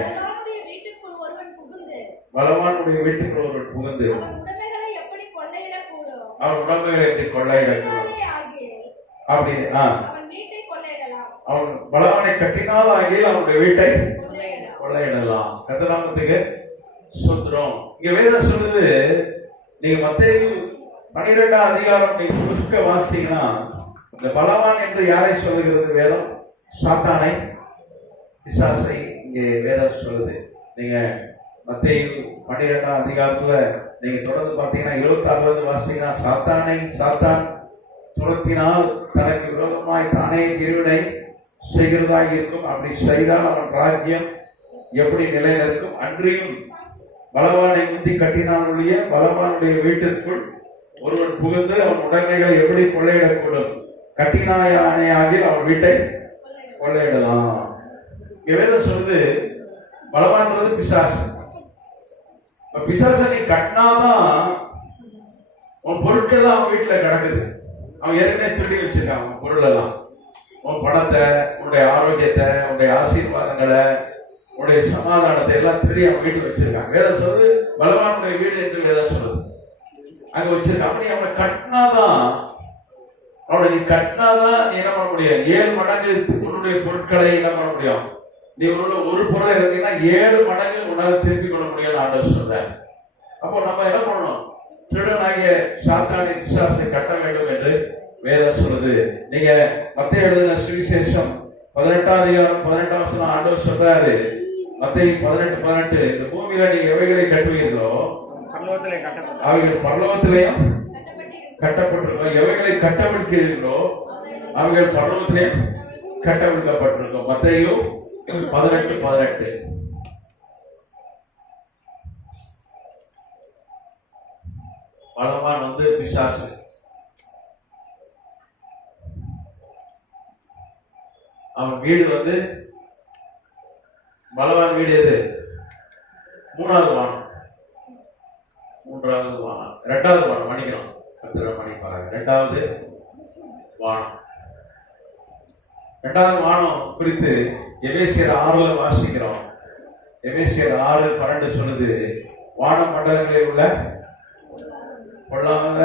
பலவானுடைய வீட்டுக்குள் ஒருவன் புகுந்து அவன் உடமைகளை எப்படி கொள்ளையிடக்கூடும். அப்படி அவன் பலவானை கட்டினால் ஆகியில் அவனுடைய வீட்டை கொள்ளையிடலாம். கத்தநாமத்துக்கு ஸ்தோத்திரம். இங்க வேதம் சொல்லுது, நீங்க மத்தேயு 12ஆம் அதிகாரம் நீங்க புதுக்க வாசித்தீங்கன்னா, இந்த பலவான் என்று யாரை சொல்லுகிறது வேதம்? சாத்தானை, பிசாசை இங்கே வேதம் சொல்லுது. நீங்க மத்தேயு 12ஆம் அதிகாரத்துல நீங்க தொடர்ந்து பார்த்தீங்கன்னா 26 வாசித்தீங்கன்னா, சாத்தானை சாத்தான் துரத்தினால் தனக்கு விரோதமாய் தானே பிரிவினை செய்கிறதாக இருக்கும். அப்படி செய்தால் அவன் ராஜ்யம் எப்படி நிலையில இருக்கும். அன்றியும் பலவானை முந்தி கட்டினால் ஒழிய பலவானுடைய வீட்டிற்குள் ஒருவன் புகுந்து அவன் உடைமைகளை எப்படி கொள்ளையிடக்கூடும். கட்டினாயானையாகில் அவன் வீட்டை கொள்ளையிடலாம். வேதம் சொல்லுது, பலவான்றது பிசாசு. பிசாசை நீ கட்டினாதான் உன் பொருட்கள் அவன் வீட்டுல கிடக்குது. அவன் ஏற்கனவே திருடி வச்சிருக்கான் உன் பொருள் எல்லாம், உன் பணத்தை, உன்னுடைய ஆரோக்கியத்தை, உன்னுடைய ஆசீர்வாதங்களை, உன்னுடைய சமாதானத்தை எல்லாம் திருடி அவன் வீட்டுல வச்சிருக்கான். வேதம் சொல்லுது பலவானுடைய வீடு என்று வேதம் சொல்லுது அங்க வச்சிருக்கான். அப்படி அவனை கட்டினாதான், அவனை நீ கட்டினாதான் நீ என்ன பண்ண முடியும், 7 மடங்கு உன்னுடைய பொருட்களை என்ன பண்ண முடியும். நீ ஒரு பொருளை இருந்தீங்கன்னா 7 மடங்கு உன்னால திருப்பி கொள்ள முடியும்னு ஆண்டவர் சொல்றேன். அப்போ நம்ம என்ன பண்ணணும், திருடனாகிய சாத்தானை பிசாசை கட்ட வேண்டும் என்று வேதம் சொல்லுது. நீங்க மத்தேயு எழுதின சுவிசேஷம் 18ஆம் அதிகாரம் 18ஆம் வசனம் ஆண்டவர் சொல்றாரு. மத்தேயு 18:18, இந்த பூமியில நீங்க எவைகளை கட்டுவீர்களோ அவைகள் பரலோகத்திலேயும் கட்டப்பட்டிருக்கும், எவைகளை கட்டவிழ்க்கிறீர்களோ அவைகள் பரலோகத்திலேயும் கட்டவிழ்க்கப்பட்டிருக்கும். மத்தேயு 18:18. பலவான் பிசாசு. அவன் வீடு பலவான் வீடு எது? 3வது வானம், 3வது வானம், 2வது வானம் மன்னிக்கிறோம், மணி பாருங்க, 2வது வானம். 2வது வானம் குறித்து எபேசியர் 6 வாசிக்கிறோம். எபேசியர் 6:12 சொல்லுது, வான மண்டலங்களில் உள்ள பொல்லாத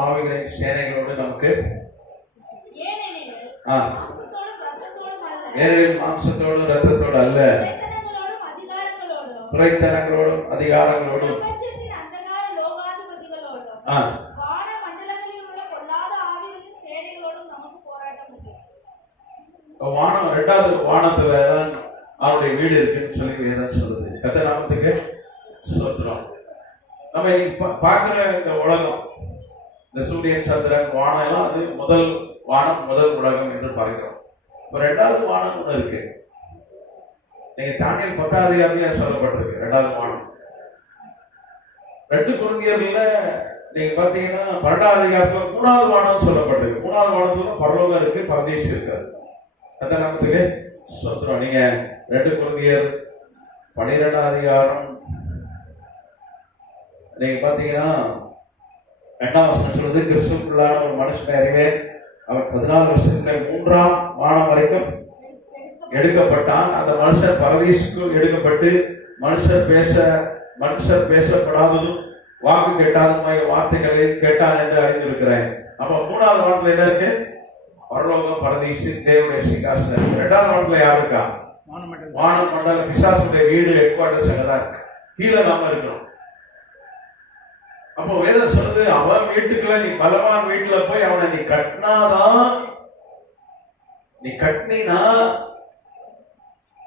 ஆவிகளின் சேனைகளோடு நமக்கு ஏனெனில் மாம்சத்தோடும் ரத்தத்தோடு அல்ல, துரைத்தனங்களோடும் அதிகாரங்களோடும் வானம் 2வது வானத்துல தான் அவனுடைய வீடு இருக்குன்னு சொல்லி வேதம் சொல்லுது. கர்த்தர் நாமத்துக்கு ஸ்தோத்திரம். நம்ம இன்னைக்கு பார்க்கிற இந்த உலகம், இந்த சூரியன் சந்திரன் வானம் எல்லாம் அது முதல் வானம், முதல் உலகம் என்று பார்க்கிறோம். இப்போ 2வது வானம் ஒண்ணு இருக்கு. நீங்க தானியேல் 10ஆம் அதிகாரத்திலே சொல்லப்பட்டிருக்கு 2வது வானம். 2 கொரிந்தியர்ல நீங்க பாத்தீங்கன்னா 12ஆம் அதிகாரத்துல 3வது வானம் சொல்லப்பட்டிருக்கு. 3வது வானத்துல பரலோகம் இருக்கு, பரதேசி இருக்காது. அந்த நாமத்துக்கு ஸ்தோத்திரம். நீங்க 2 கொரிந்தியர் 12ஆம் அதிகாரம் நீங்க பாத்தீங்கன்னா 2ஆம் வசனம் சொல்றது, கிறிஸ்துவுக்குள்ளான ஒரு மனுஷனை அறிவே, அவர் 14 வருஷத்துல 3ஆம் வானம் வரைக்கும் எடுக்கப்பட்டான். அந்த மனுஷர் பரதீசுக்குள் எடுக்கப்பட்டு மனுஷர் பேசப்படாததும் வாக்கு கேட்டாதமாய வார்த்தைகளை கேட்டான் என்று அறிந்திருக்கிறேன். அப்ப மூணாவது வானத்துல என்ன இருக்கு? பரலோகம், பரதீசு, தேவனுடைய சிங்காசனம் இருக்கு. இரண்டாவது வானத்துல யார் இருக்கா? வானம் மண்டலம், பிசாசுடைய வீடு, ஹெட் குவார்டர்ஸ் எல்லாம் இருக்கு. கீழே நாம இருக்கிறோம். அப்போ வேதம் சொல்லுது, அவன் வீட்டுக்குள்ள நீ பலவான் வீட்டுல போய் அவனை நீ கட்டினாதான், நீ கட்டினா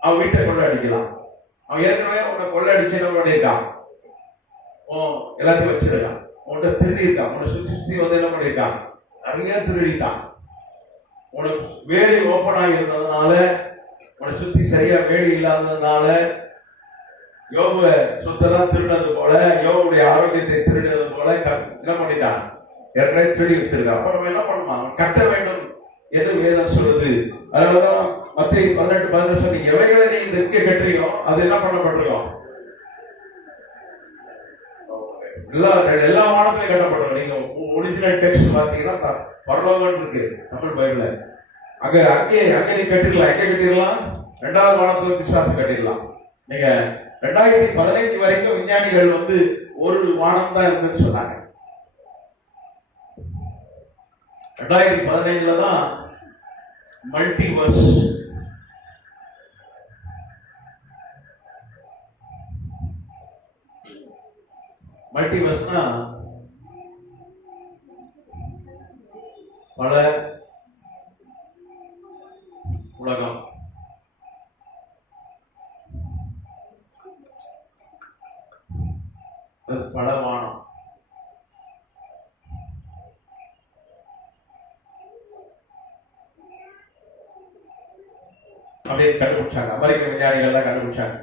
அவன் வீட்டை கொள்ள அடிக்கலாம். அவன் ஏற்கனவே உன்னை கொள்ள அடிச்சு என்ன பண்ணியிருக்கான்? எல்லாத்தையும் வச்சிருக்கான். உன்கிட்ட திருடி இருக்கான். உன்னை சுத்தி சுத்தி வந்து என்ன பண்ணியிருக்கான்? நிறைய திருடிட்டான். உனக்கு வேலி ஓப்பன் ஆகி இருந்ததுனால, உன்னை சுத்தி சரியா வேலி இல்லாததுனால, யோபு சொத்தெல்லாம் திருடினது போல, யோபுடைய ஆரோக்கியத்தை திருடினது போல என்ன பண்ணிட்டான்? ஏற்கனவே திருடி வச்சிருக்கான். அப்ப நம்ம என்ன பண்ணுமா? கட்ட வேண்டும் என்று வேதம் சொல்லுது. அதனாலதான் மத்தேயு 18:11 சொல்லி, எவைகளை நீ இந்த இங்கே கட்டுறியோ அது என்ன பண்ணப்பட்டிருக்கோம்? எல்லா வானத்திலையும் கட்டப்பட்டிருக்கோம். நீங்க ஒரிஜினல் டெக்ஸ்ட் பாத்தீங்கன்னா பரலோகம் இருக்கு தமிழ் பைபிள்ல. அங்கே நீ கட்டிடலாம். எங்க கட்டிடலாம்? இரண்டாவது வானத்துல பிசாசு கட்டிடலாம். நீங்க 2015 வரைக்கும் விஞ்ஞானிகள் வந்து ஒரு வானம் தான் இருந்துன்னு சொன்னாங்க. 2015 தான் மல்டிவர்ஸ், மல்டிவர்ஸ்னா பல உலகம். பல வானம். அப்படியே கண்டுபிடிச்சாங்க. அமெரிக்க விஞ்ஞானிகள் தான் கண்டுபிடிச்சாங்க.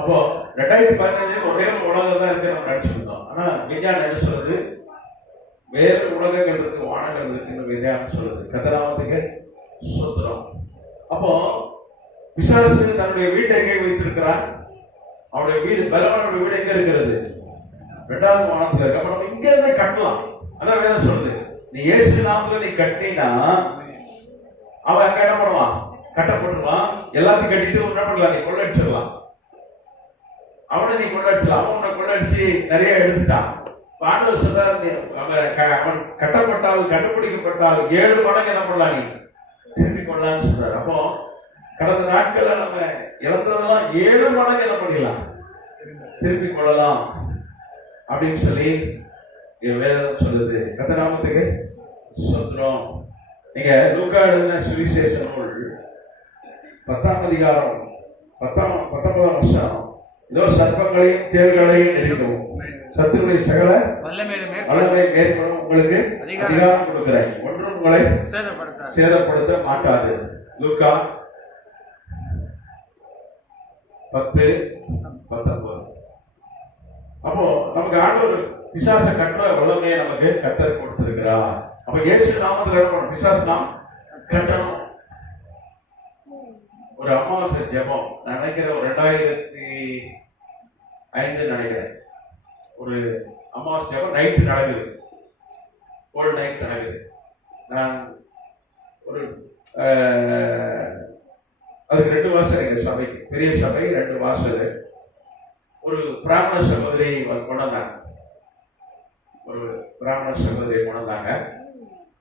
அப்போ 2015 ஒரே ஒரு உலகம் தான் இருக்கு நம்ம நினைச்சிருந்தோம். ஆனா விஞ்ஞானம் என்ன சொல்லுது? வேறு உலகங்கள் இருக்கு, வானங்கள் இருக்குன்னு விஞ்ஞானம் சொல்லுது. கர்த்தராமத்துக்கு ஸ்தோத்திரம். அப்போ பிசாசு தன்னுடைய வீட்டை எங்கே வைத்திருக்கிறான்? அவனுடைய வீடு, பலவானுடைய வீடு எங்க இருக்கிறது? இரண்டாவது வானத்துல இருக்கு. அப்ப நம்ம இங்க இருந்தே கட்டலாம். அதான் வேதம் சொல்லுது. நீ இயேசு நாமத்துல நீ கட்டினா அவன் அங்க என்ன பண்ணுவான்? கட்டப்பட்டுருவான். எல்லாத்தையும் கட்டிட்டு என்ன பண்ணலாம்? நீ கொள்ளடிச்சிடலாம். அவனை நீ கொள்ளடிச்சலாம். அவன் உன்னை கொள்ளடிச்சு நிறைய எடுத்துட்டான். ஆண்டவர் சொல்றாரு, அவன் கட்டப்பட்டால், கண்டுபிடிக்கப்பட்டால் 7 மடங்கு என்ன பண்ணலாம்? நீ திருப்பி கொள்ளலாம்னு சொல்றாரு. அப்போ கடந்த நாட்கள்ல நம்ம இழந்ததெல்லாம் 7 மடங்கு என்ன பண்ணிடலாம்? திருப்பி கொள்ளலாம் அப்படின்னு சொல்லி வேதம் சொல்லுது. கர்த்தராமத்துக்கு ஸ்தோத்திரம். நீங்க லூக்கா எழுதின சுவிசேஷ நூல் 10ஆம் அதிகாரம் 19ஆம் வசனம், இதோ சர்ப்பங்களையும் தேள்களையும் எதிர்க்கவும் சத்துருடைய சகல வல்லமை மேற்கொள்ளும் உங்களுக்கு அதிகாரம் கொடுக்கிறேன், ஒன்றும் உங்களை சேதப்படுத்த மாட்டாது. லூக்கா 10:19. அப்போ நமக்கு ஆண்டவர் பிசாச கட்டுற வல்லமையை நமக்கு கர்த்தர் கொடுத்திருக்கிறார். அப்ப இயேசு நாமத்துல என்ன பண்ணணும்? பிசாசு நாம் கட்டணும். ஒரு அமாவாசை ஜெபம் நான் நினைக்கிறேன், 2005 நினைக்கிறேன், ஒரு அமாவாசை ஜெபம் நைட்டு நடக்குது, ஹோல் நைட் நடக்குது. நான் ஒரு அதுக்கு 2 வாசல் எங்க சபைக்கு, பெரிய சபை 2 வாசல். ஒரு பிராமண சகோதரி கொண்டாந்தாங்க, ஒரு பிராமண சகோதரியை கொண்டாந்தாங்க.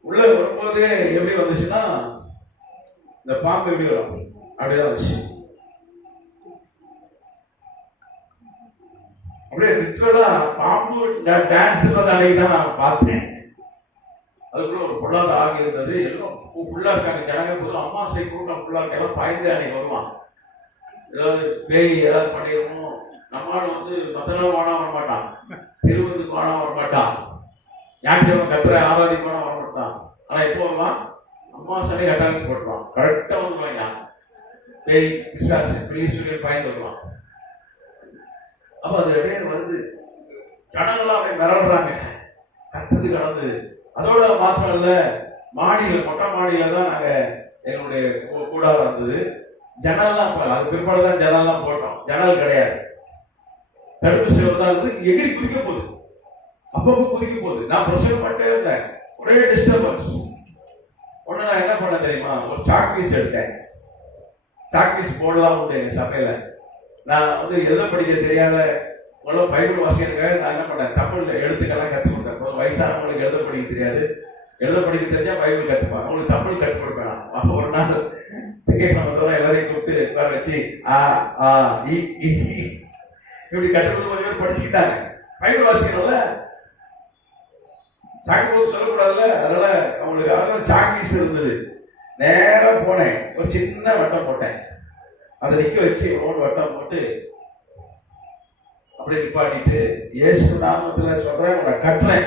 உள்ள வரும்போது எப்படி வந்துச்சுன்னா, இந்த பாம்பு எப்படி வரும் அப்படிதான் வந்துச்சு. அப்படியே லிட்டரலா பாம்பு டான்ஸ் அன்னைக்கு தான் நான் பார்த்தேன். அதுக்குள்ள ஒரு பொல்லாத ஆகி இருந்தது. எல்லாம் ஃபுல்லா இருக்காங்க ஜனங்க. போதும் அம்மாசை கூட்டம் ஃபுல்லா இருக்க, எல்லாம் பாய்ந்து அன்னைக்கு வருவான். ஏதாவது பேய் ஏதாவது பண்ணிடுவோம். நம்மளால வந்து மத்தனால வானா வர மாட்டான், திருவந்துக்கு வானா வர மாட்டான், ஞாயிற்றுக்கிழமை கத்திர ஆராதிக்கு வானா வர மாட்டான். ஆனா இப்போ வருவான், அம்மாசனை அட்டாக்ஸ் பண்ணுவான், கரெக்டா வந்துருவாங்க. பேய் பிசாசு பிள்ளி சொல்லி பாய்ந்து வருவான். அப்ப அது அப்படியே வந்து ஜனங்கள்லாம் அப்படியே மிரடுறாங்க, கத்துது கடந்து. அதோட மாத்திரம் இல்ல, மாடியில மொட்டை மாடியில தான் நாங்க எங்களுடைய கூடாரம் இருந்தது. ஜன்னல்லாம் போகல, அது பிற்பாடு தான் ஜன்னல்லாம் போட்டோம். ஜன்னல் கிடையாது, தடுப்பு சேவை தான் இருந்தது. எகிரி குதிக்க போகுது, அப்பப்போ குதிக்க போகுது. நான் பிரசங்கம் பண்ணிட்டே இருந்தேன், ஒரே டிஸ்டர்பன்ஸ். உடனே நான் என்ன பண்ண தெரியுமா, ஒரு சாக் பீஸ் எடுத்தேன். சாக் பீஸ் போடலாம் உண்டு எங்க சபையில. நான் வந்து எழுத படிக்க தெரியாத உங்களும் பைபிள் வாசிக்கிறதுக்காக நான் என்ன பண்ணேன், தமிழ்ல எழுத்துக்கெல்லாம் கற்றுக் கொடுத்தேன். வயசானவங்களுக்கு எழுத படிக்க தெரியாது, எழுத படிக்க தெரிஞ்சா பைபிள் கற்றுப்பான், அவங்களுக்கு தமிழ் கற்றுக் கொடுப்பேன். அப்போ ஒரு நாள் திங்கட்கிழமை எல்லாரையும் கூப்பிட்டு உட்கார வச்சு ஆ ஆ இ இ இப்படி கற்றுக் கொடுத்து கொஞ்சம் பேர் படிச்சுக்கிட்டாங்க. பைபிள் வாசிக்கணும்ல, சாக்கு போக்கு சொல்லக்கூடாதுல்ல, அதனால அவங்களுக்கு அதனால சாக்பீஸ் இருந்தது. நேரா போனேன், ஒரு சின்ன வட்டம் போட்டேன், அதை நிக்க வச்சு ஒரு வட்டம் போட்டு அப்படியே நிப்பாட்டிட்டு இயேசு நாமத்துல சொல்றேன் உன்னை கட்டுறேன்,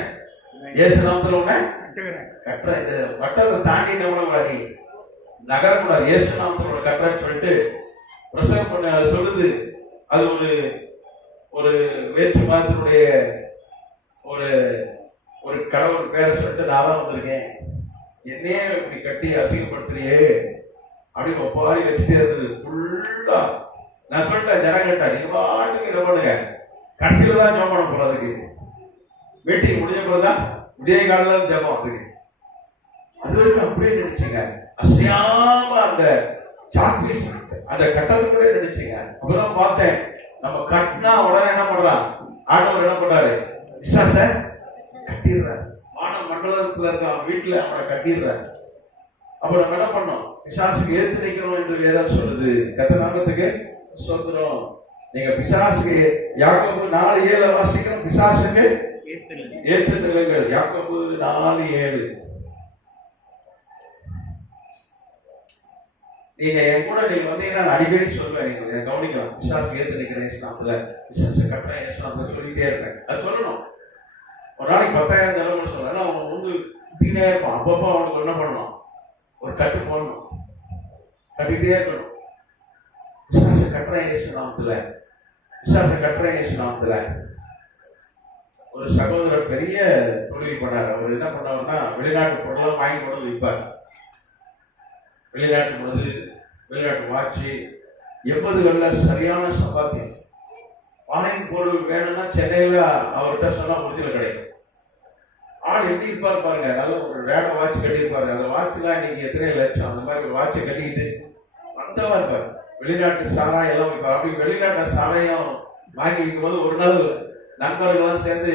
இயேசு நாமத்துல உன்னை கட்டுறேன். இது வட்டத்தை தாண்டி என்ன நீ நகரக்கூடாது, இயேசு நாமத்துல உன்னை கட்டுறேன்னு சொல்லிட்டு பிரசவம் பண்ண சொல்லுது. அது ஒரு ஒரு வேற்று மதத்தினுடைய ஒரு ஒரு கடவுள் பேரை சொல்லிட்டு நான் தான் வந்திருக்கேன், என்னையே இப்படி கட்டி அசிங்கப்படுத்துறியே அப்படின்னு ஒப்பாரி வச்சுட்டே இருந்தது ஃபுல்லா. நான் சொல்லிட்டேன் ஜனங்கட்டா, நீங்க பாட்டுக்கு இதை பண்ணுங்க, கடைசியில தான் ஜெபம் பண்ண போறதுக்கு, மீட்டிங் முடிஞ்ச பிறகுதான் விடிய காலில ஜெபம். அதுக்கு அது வரைக்கும் அப்படியே நினைச்சுங்க, அசையாம அந்த சாக்பீஸ் அந்த கட்டத்துக்குள்ளே நினைச்சுங்க. அப்பதான் பார்த்தேன், நம்ம கட்டினா உடனே என்ன பண்றான் ஆண்டவர், என்ன பண்றாரு, விசாச கட்டிடுறாரு. வான மண்டலத்துல இருக்க வீட்டுல அவனை கட்டிடுறாரு. அப்ப நம்ம என்ன பண்ணோம், பிசாசுக்கு ஏத்து நிக்கணும் என்று வேதம் சொல்லுது. கர்த்தர் நாமத்துக்கு ஸ்தோத்திரம். நீங்க பிசாசுக்கு யாக்கோபு 4:7 வாசிக்கணும், பிசாசுக்கு ஏத்து நிலைகள். யாக்கோபு 4:7. நீங்க என் கூட நீங்க வந்தீங்கன்னா நான் அடிக்கடி சொல்லுவேன், நீங்க கவனிக்கலாம். பிசாசு ஏத்து நிக்கிறேன் ஸ்நாப்ல, பிசாசு கட்டுறேன் ஸ்நாப்ல சொல்லிட்டே இருப்பேன். அது சொல்லணும். ஒரு நாளைக்கு 10,000 நிலவு சொல்லலாம். அவன் வந்து தினே இருப்பான். அப்பப்போ அவனுக்கு என்ன பண்ணணும், ஒரு கட்டு போடணும், கட்டிகிட்டே இருக்கணும். விசுவாச கட்டுறேன் இயேசு நாமத்துல, விசுவாச கட்டுறேன் இயேசு நாமத்துல. ஒரு சகோதரர் பெரிய தொழில் பண்ணார். அவர் என்ன பண்ணாருன்னா, வெளிநாட்டு பொருளெல்லாம் வாங்கி கொண்டு விற்பார். வெளிநாட்டு பொழுது, வெளிநாட்டு வாட்சி, 80களில் சரியான சம்பாத்தியம். ஃபாரின் பொருள் வேணும்னா சென்னையில் அவர்கிட்ட சொன்னால் உறுதியில் கிடைக்கும். ஆள் எப்படி இருப்பார் பாருங்க, நல்ல ஒரு ரேட வாட்ச் கட்டியிருப்பாரு. அந்த வாட்ச்லாம் இன்னைக்கு எத்தனை லட்சம், அந்த மாதிரி ஒரு வாட்சை கட்டிக்கிட்டு வந்தவா இருப்பார். வெளிநாட்டு சாராயம் எல்லாம் வைப்பார். அப்படி வெளிநாட்டு சாராயம் வாங்கி வைக்கும் போது ஒரு நாள் நண்பர்கள்லாம் சேர்ந்து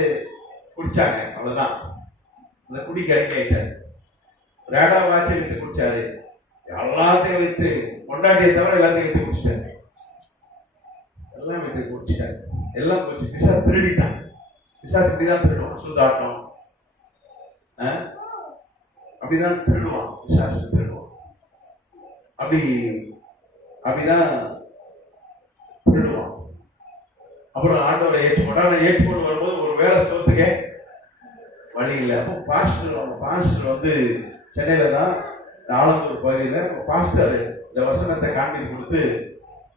குடிச்சாங்க. அவ்வளவுதான், அந்த குடிக்கு அறிக்கையிட்டார். ரேடா வாட்சை வித்து குடிச்சாரு, எல்லாத்தையும் வைத்து கொண்டாட்டியை தவிர எல்லாத்தையும் வைத்து குடிச்சிட்டாரு. எல்லாம் வைத்து குடிச்சிட்டாரு, எல்லாம் போச்சு. பிசாசு திருடிட்டான். பிசாசு இப்படிதான் திருடுவான், சூதாட்டம் அப்படிதான் திருடுவான். பிசாசு திருடுவான், அப்படிதான் திருடுவான். அப்புறம் ஆண்டவரை ஏற்றுக்கொண்டு வரும்போது ஒரு வேலை சொல்றதுக்கே வழி இல்லை. அப்போ பாஸ்டர் வந்து சென்னையில தான் ஆலந்தூர் பகுதியில் பாஸ்டர் இந்த வசனத்தை காண்டி கொடுத்து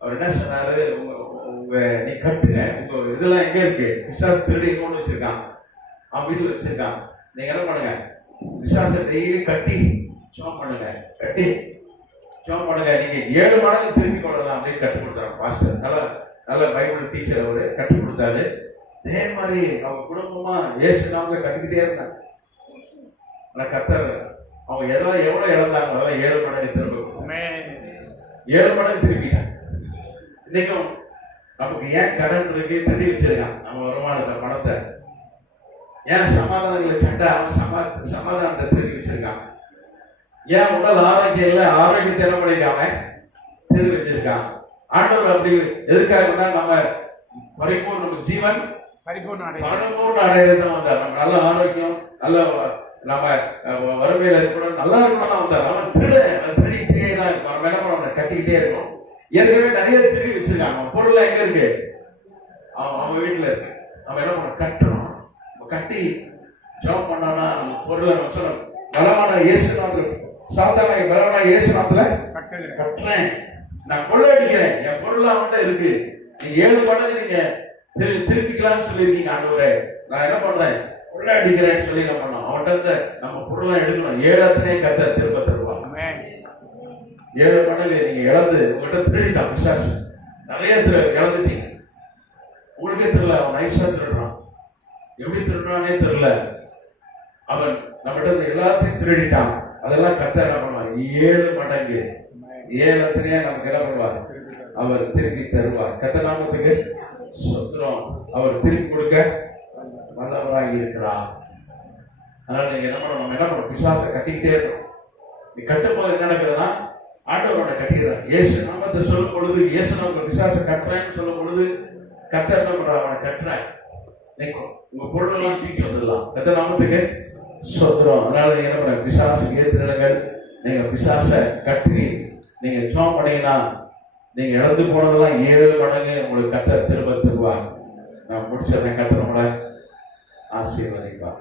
அவர் என்ன சொன்னாரு, உங்க நீ கட்டுங்க, உங்க இதெல்லாம் எங்க இருக்கு, பிசாசு திருடி கொண்டு வச்சிருக்கான், அவன் வீட்டுல வச்சிருக்கான். நீங்க என்ன பண்ணுங்க, விசுவாச டெய்லி கட்டி ஜெபம் பண்ணுங்க, கட்டி ஜெபம் பண்ணுங்க, நீங்க 7 மடங்கு திருப்பி கொள்ளலாம் அப்படின்னு கற்றுக் கொடுத்தாங்க பாஸ்டர். நல்ல பைபிள் டீச்சர் அவரு கற்றுக் கொடுத்தாரு. அதே மாதிரி அவங்க குடும்பமா இயேசு நாமத்துல கட்டிக்கிட்டே இருந்தாங்க. கர்த்தர் அவங்க எல்லாம் எவ்வளவு இழந்தாங்க, அதெல்லாம் 7 மடங்கு திரும்ப 7 மடங்கு திருப்பிட்டாங்க. இன்னைக்கும் நமக்கு ஏன் கடன் இருக்கு, திருடி வச்சிருக்கான் நம்ம வருமானத்தை, பணத்தை. ஏன் சமாதானங்களை சண்டை, அவன் சமாதானத்தை திருடி வச்சிருக்காங்க. ஏன் உடல் ஆரோக்கியம் இல்லை, ஆரோக்கியத்தை என்ன பண்ணிருக்காம திருடி வச்சிருக்கான். ஆண்டவர் அப்படி எதுக்காக நம்ம பரிபூர்ண நம்ம ஜீவன் பரிபூர்ண அடையிறது வந்தார். நம்ம நல்ல ஆரோக்கியம், நல்ல நம்ம வறுமையில இருக்கணும், நல்லா இருக்கணும் வந்தார். அவன் திருடிக்கிட்டே தான் இருக்கும். அவன் என்ன பண்ண கட்டிக்கிட்டே இருக்கும். ஏற்கனவே நிறைய திருடி வச்சிருக்காங்க. பொருள் எங்க இருக்கு, அவன் வீட்டுல இருக்கு. நம்ம என்ன பண்ண கட்டணும், கட்டி ஜாப் பண்ணானா நம்ம பொருளை சொல்லணும். பலமான இயேசுநாத்துல சாத்தான பலமான இயேசுநாத்துல கட்டுறேன், நான் கொள்ளையடிக்கிறேன், என் பொருள் அவன்கிட்ட இருக்கு, நீங்க 7 மடங்கு நீங்க திருப்பிக்கலாம்னு சொல்லியிருக்கீங்க ஆண்டவரே, நான் என்ன பண்றேன், கொள்ளையடிக்கிறேன்னு சொல்லி என்ன பண்ணோம், அவன்கிட்ட நம்ம பொருள்லாம் எடுக்கணும். 7 கத்த திரும்ப தருவாங்க. 7 மடங்கு நீங்க இழந்து உங்கள்கிட்ட திருடிட்டான் பிசாசு. நிறைய இழந்துட்டீங்க, உங்களுக்கே தெரியல. அவன் நைஸா திருடுறான், எப்படி திருடுறானே தெரியல. அவன் நம்மகிட்ட எல்லாத்தையும் திருடிட்டான். அதெல்லாம் கர்த்தர் என்ன பண்ணுவார்? 7 மடங்கு 7 நமக்கு என்ன பண்ணுவார்? அவர் திருப்பி தருவார். கர்த்தர் நாமத்துக்கு ஸ்தோத்திரம். அவர் திருப்பி கொடுக்க வல்லவராக இருக்கிறார். அதனால நீங்க என்ன பண்ணணும்? என்ன பண்ணணும்? பிசாசை கட்டிக்கிட்டே இருக்கணும். நீ கட்டும் போது என்ன நடக்குதுன்னா, ஆண்டவரோட கட்டிடுறான். இயேசு நாமத்தை சொல்லும் பொழுது, இயேசு நாம பிசாசை கட்டுறேன்னு சொல்லும் பொழுது கர்த்தர் என்ன பண்ற? அவனை கட்டுறான். நீக்கும் உங்க பொருளெல்லாம் தூக்கி வந்துடலாம். கர்த்தர் நாமத்துக்கு ஸ்தோத்திரம். அதனால நீங்க என்ன பண்ண? பிசாசு ஏற்றுங்கள். நீங்க பிசாசை கட்டி நீங்க ஜெபம் பண்ணீங்கன்னா நீங்க இழந்து போனதெல்லாம் 7 மடங்கு உங்களுக்கு கர்த்தர் திரும்ப தருவார். நான் முடிச்சதை கர்த்தர் நம்மளை ஆசீர்வதிப்பார்.